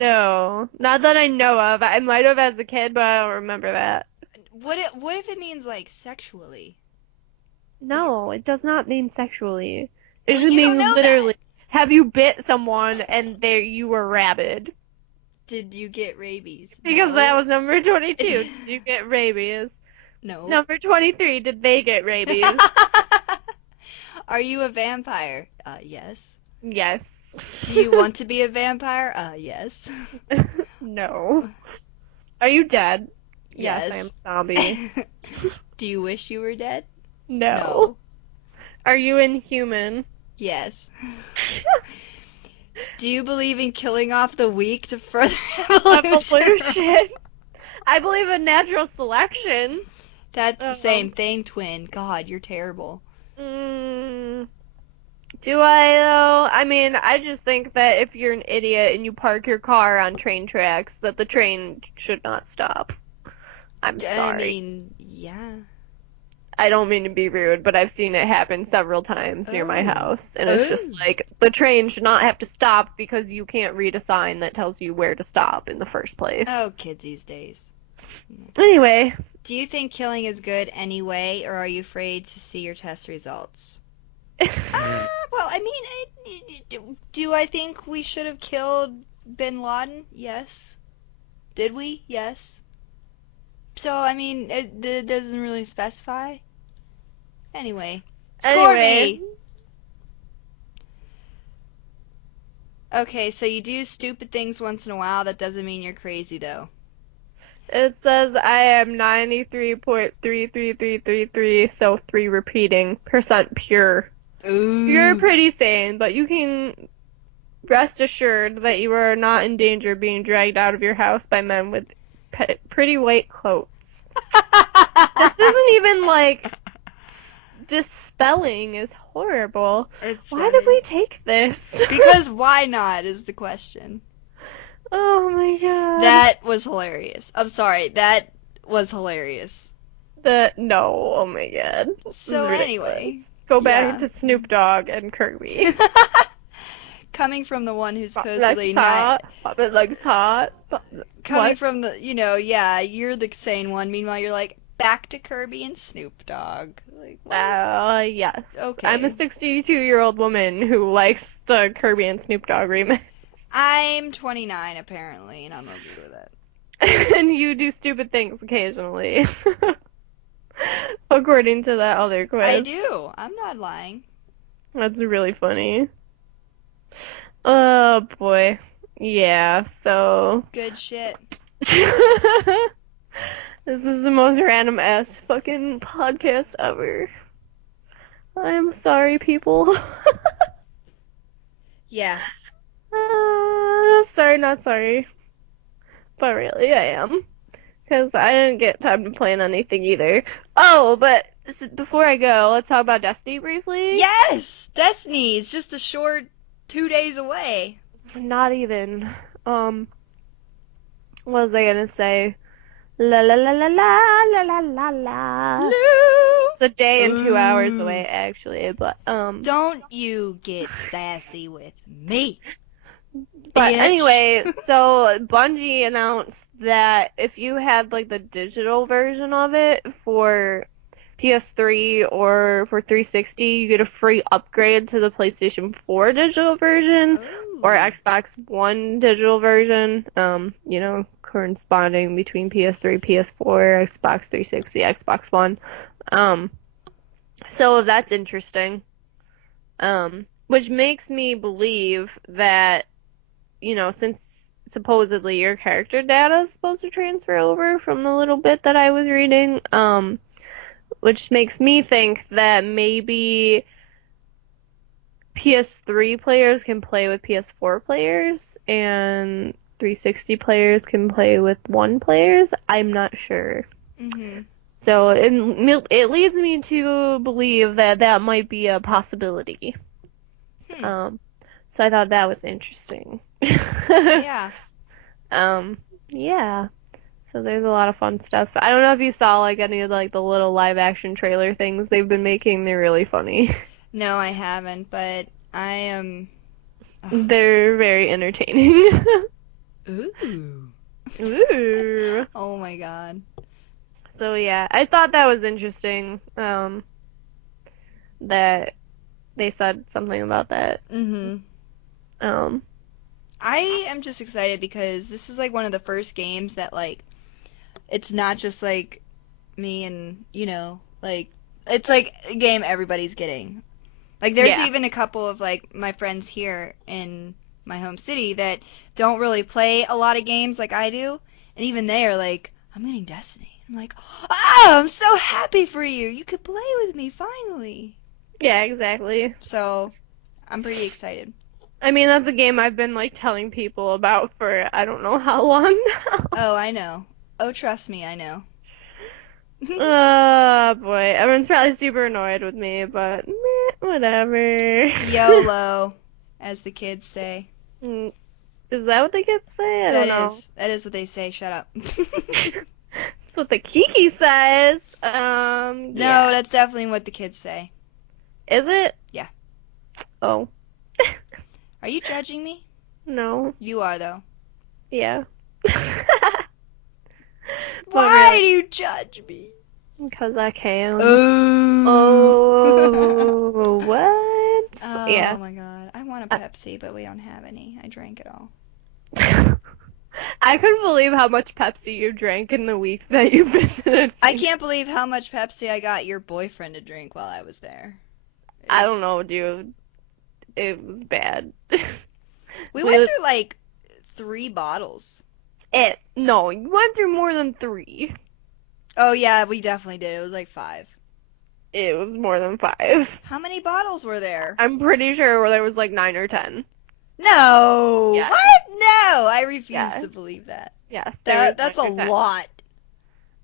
No. Not that I know of. I might have as a kid, but I don't remember that. What if it means like sexually? No, it does not mean sexually. It Well, just you don't means know literally. that. Have you bit someone and you were rabid? Did you get rabies? Because No. that was number 22. Did you get rabies? No. Number 23. Did they get rabies? Are you a vampire? Yes. Yes. Do you want to be a vampire? Yes. No. Are you dead? Yes, Yes. I am a zombie. Do you wish you were dead? No. Are you inhuman? Yes. Do you believe in killing off the weak to further evolution? Evolution. I believe in natural selection. That's the same thing, twin. God, you're terrible. Do I though? I mean, I just think that if you're an idiot and you park your car on train tracks, that the train should not stop. I'm sorry. I mean, yeah. I don't mean to be rude, but I've seen it happen several times near my house, and it's just like the train should not have to stop because you can't read a sign that tells you where to stop in the first place. Oh, kids these days. Anyway, Do you think killing is good anyway, or are you afraid to see your test results? Well, I mean, do I think we should have killed Bin Laden? Yes. Did we? Yes. So, I mean, it doesn't really specify. Anyway. Score me! Okay, so you do stupid things once in a while. That doesn't mean you're crazy, though. It says I am 93.33333, so 3 repeating, percent pure. You're Ooh. pretty sane, but you can rest assured that you are not in danger of being dragged out of your house by men with pretty white coats. This isn't even like this spelling is horrible. It's Why did funny. we take this? Because why not is the question. Oh my god. That was hilarious. I'm sorry. That was hilarious. No, oh my god. This is So ridiculous. anyway, Go back yeah. to Snoop Dogg and Kirby. Coming from the one who's Pop it supposedly like it's not hot. Pop it like it's hot. coming What? from the, yeah, you're the sane one. Meanwhile, you're like back to Kirby and Snoop Dogg. Like, what? Yes. Okay. I'm a 62-year-old woman who likes the Kirby and Snoop Dogg remix. I'm 29 apparently, and I'm okay with it. And you do stupid things occasionally. According to that other quiz. I do. I'm not lying. That's really funny. Oh boy. Yeah, so Good shit. this is the most random ass fucking podcast ever. I'm sorry, people. Yeah. Sorry, not sorry. But really, I am. Because I didn't get time to plan anything either. Oh, but before I go, let's talk about Destiny briefly. Yes! Destiny is just a short 2 days away. Not even. What was I gonna say? La la la la la la la la la. It's a day and 2 hours Ooh. away, actually. But Don't you get sassy with me. But bitch. anyway, so Bungie announced that if you had like the digital version of it for PS3 or for 360, you get a free upgrade to the PlayStation 4 digital version or Ooh. Xbox One digital version. Corresponding between PS3, PS4, Xbox 360, Xbox One. So that's interesting. Which makes me believe that since supposedly your character data is supposed to transfer over from the little bit that I was reading, which makes me think that maybe PS3 players can play with PS4 players and 360 players can play with one players. I'm not sure. Mm-hmm. So it leads me to believe that that might be a possibility. So I thought that was interesting. Yeah. Yeah. So there's a lot of fun stuff. I don't know if you saw like any of like the little live action trailer things they've been making. They're really funny. No, I haven't, but I am. They're very entertaining. Ooh. Ooh. Oh my god. So yeah, I thought that was interesting. That they said something about that. Mm-hmm. I am just excited because this is like one of the first games that like it's not just like me and like it's like a game everybody's getting. Like there's Yeah. even a couple of like my friends here in my home city that don't really play a lot of games like I do, and even they are like, I'm getting Destiny. I'm like, oh, I'm so happy for you. You could play with me finally. Yeah, exactly. So I'm pretty excited. I mean, that's a game I've been like telling people about for I don't know how long now. Oh, I know. Oh, trust me, I know. Oh boy, everyone's probably super annoyed with me, but meh, whatever. YOLO, as the kids say. Is that what the kids say? I don't know. That is what they say. Shut up. That's what the Kiki says. No, Yeah. that's definitely what the kids say. Is it? Yeah. Oh. Are you judging me? No. You are, though. Yeah. Why do you judge me? Because I can. Oh. Oh, what? Oh Yeah. my god. I want a Pepsi, but we don't have any. I drank it all. I couldn't believe how much Pepsi you drank in the week that you visited. I can't believe how much Pepsi I got your boyfriend to drink while I was there. I don't know, dude. It was bad. We went through like 3 bottles. No, you went through more than 3. Oh yeah, we definitely did. It was like 5. It was more than 5. How many bottles were there? I'm pretty sure there was like 9 or 10. No! Yes. What? No! I refuse to Yes. believe that. Yes, there was That's 9 a or 10. lot.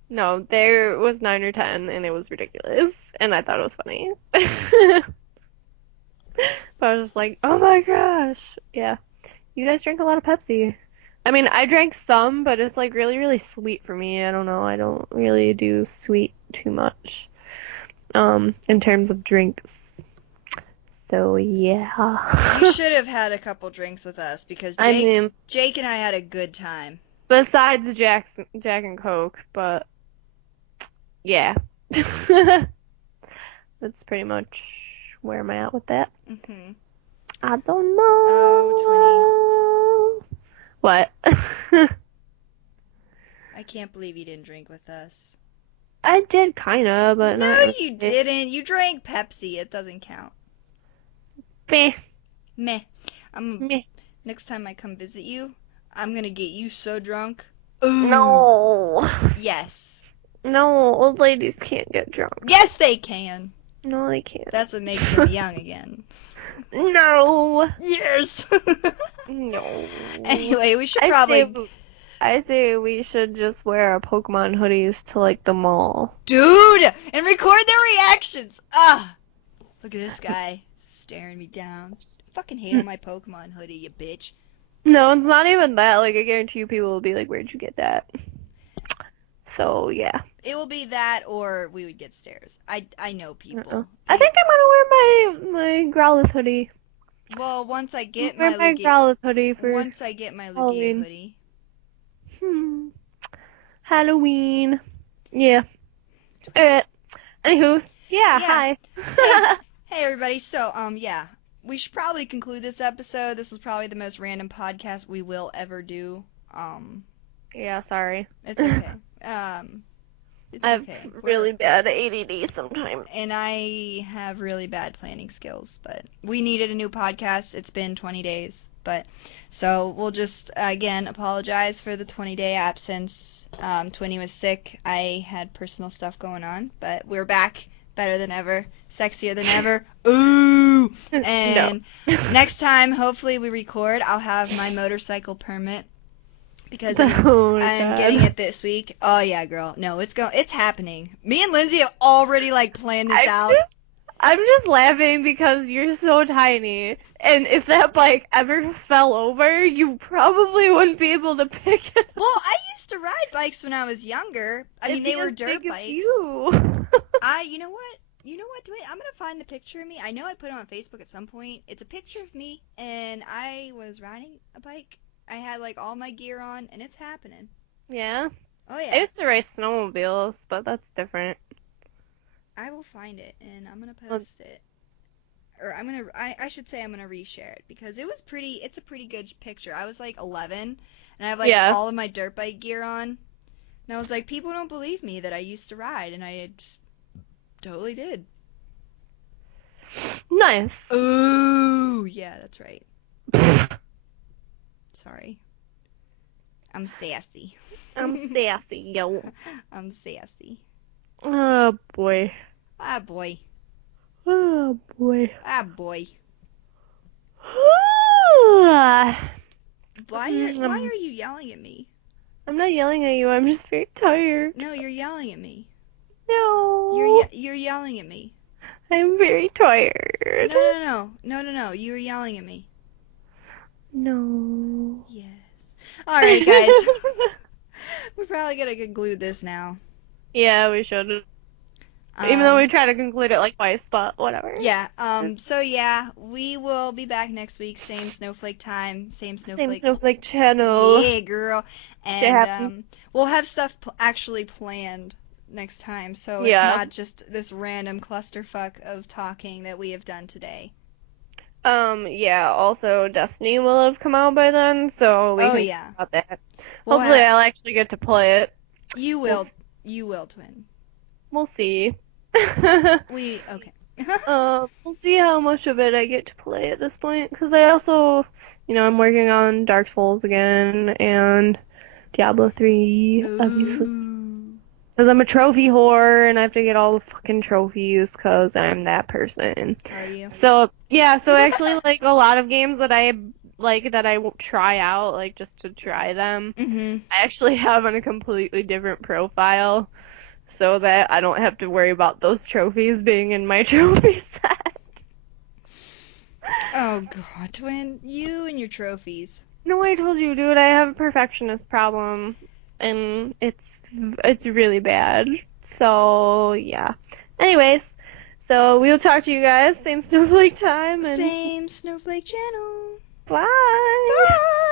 No, there was 9 or 10, and it was ridiculous, and I thought it was funny. But I was just like, oh my gosh. Yeah. You guys drink a lot of Pepsi. I mean, I drank some, but it's like really, really sweet for me. I don't know. I don't really do sweet too much, in terms of drinks. So yeah. You should have had a couple drinks with us because I mean, Jake and I had a good time. besides Jack and Coke, but yeah. That's pretty much where am I at with that? Hmm. I don't Oh, know. What? I can't believe you didn't drink with us. I did kinda, but No, not you really. didn't. You drank Pepsi. It doesn't count. Meh, Meh. meh. Next time I come visit you, I'm gonna get you so drunk. Ooh. No. Yes. No, old ladies can't get drunk. Yes, they can. No, they can't. That's what makes them young again. No. Yes. No. Anyway, we should I say probably. I say we should just wear our Pokemon hoodies to like the mall. Dude! And record their reactions! Ah! Look at this guy staring me down. Fucking hate on my Pokemon hoodie, you bitch. No, it's not even that. Like, I guarantee you people will be like, where'd you get that? So, yeah. It will be that or we would get stares. I know people. I think I'm gonna wear my Growlithe hoodie. Well, once I get Wear my my Lugia Growlithe hoodie for once I get my Lugia Halloween. hoodie. Halloween. Yeah. Anywho, yeah, Yeah. hi. Hey everybody. So, yeah. We should probably conclude this episode. This is probably the most random podcast we will ever do. Yeah, sorry. It's okay. It's I have okay. really bad ADD sometimes. And I have really bad planning skills, but we needed a new podcast. It's been 20 days, but so we'll just again apologize for the 20-day absence. Twinny was sick. I had personal stuff going on, but we're back, better than ever, sexier than ever. Ooh! And next time, hopefully we record. I'll have my motorcycle permit. Because Oh my I'm God. getting it this week. Oh yeah, girl. No, it's happening. Me and Lindsay have already like planned this out. I'm just laughing because you're so tiny, and if that bike ever fell over, you probably wouldn't be able to pick it up. Well, I used to ride bikes when I was younger. I mean, It'd they be were as dirt big as bikes. you. You know what? You know what? I'm gonna find the picture of me. I know I put it on Facebook at some point. It's a picture of me, and I was riding a bike. I had like all my gear on, and it's happening. Yeah. Oh I yeah. used to race snowmobiles, but that's different. I will find it, and I'm gonna post it. Or I should say I'm gonna reshare it because it's a pretty good picture. I was like 11 and I have like Yeah. all of my dirt bike gear on. And I was like, people don't believe me that I used to ride, and I just totally did. Nice. Ooh, yeah, that's right. Sorry. I'm sassy. I'm sassy, yo. I'm sassy. Oh boy. Ah boy. Oh boy. Ah boy. Why are you yelling at me? I'm not yelling at you. I'm just very tired. No, you're yelling at me. No. You're yelling at me. I'm very tired. No. You're yelling at me. No. Yes. All right, guys. We're probably gonna conclude this now. Yeah, we should. Even though we try to conclude it like twice, but whatever. Yeah. So yeah, we will be back next week. Same snowflake time. Same snowflake. Same snowflake channel. Yeah, girl. Shit And happens. we'll have stuff actually planned next time, so Yeah. it's not just this random clusterfuck of talking that we have done today. Yeah, also Destiny will have come out by then, so we can yeah. talk about that. We'll Hopefully have- I'll actually get to play it. You will. You will, twin. We'll see. Okay. We'll see how much of it I get to play at this point, because I also, I'm working on Dark Souls again, and Diablo 3, obviously. Ooh. Because I'm a trophy whore and I have to get all the fucking trophies because I'm that person. Are you? So, yeah, so actually, like, a lot of games that I try out, like, just to try them, Mhm. I actually have on a completely different profile so that I don't have to worry about those trophies being in my trophy set. Oh God, twin, you and your trophies. No, I told you, dude, I have a perfectionist problem, and it's really bad. So, yeah. Anyways, so we'll talk to you guys, same snowflake time, and Same snowflake channel. bye! Bye.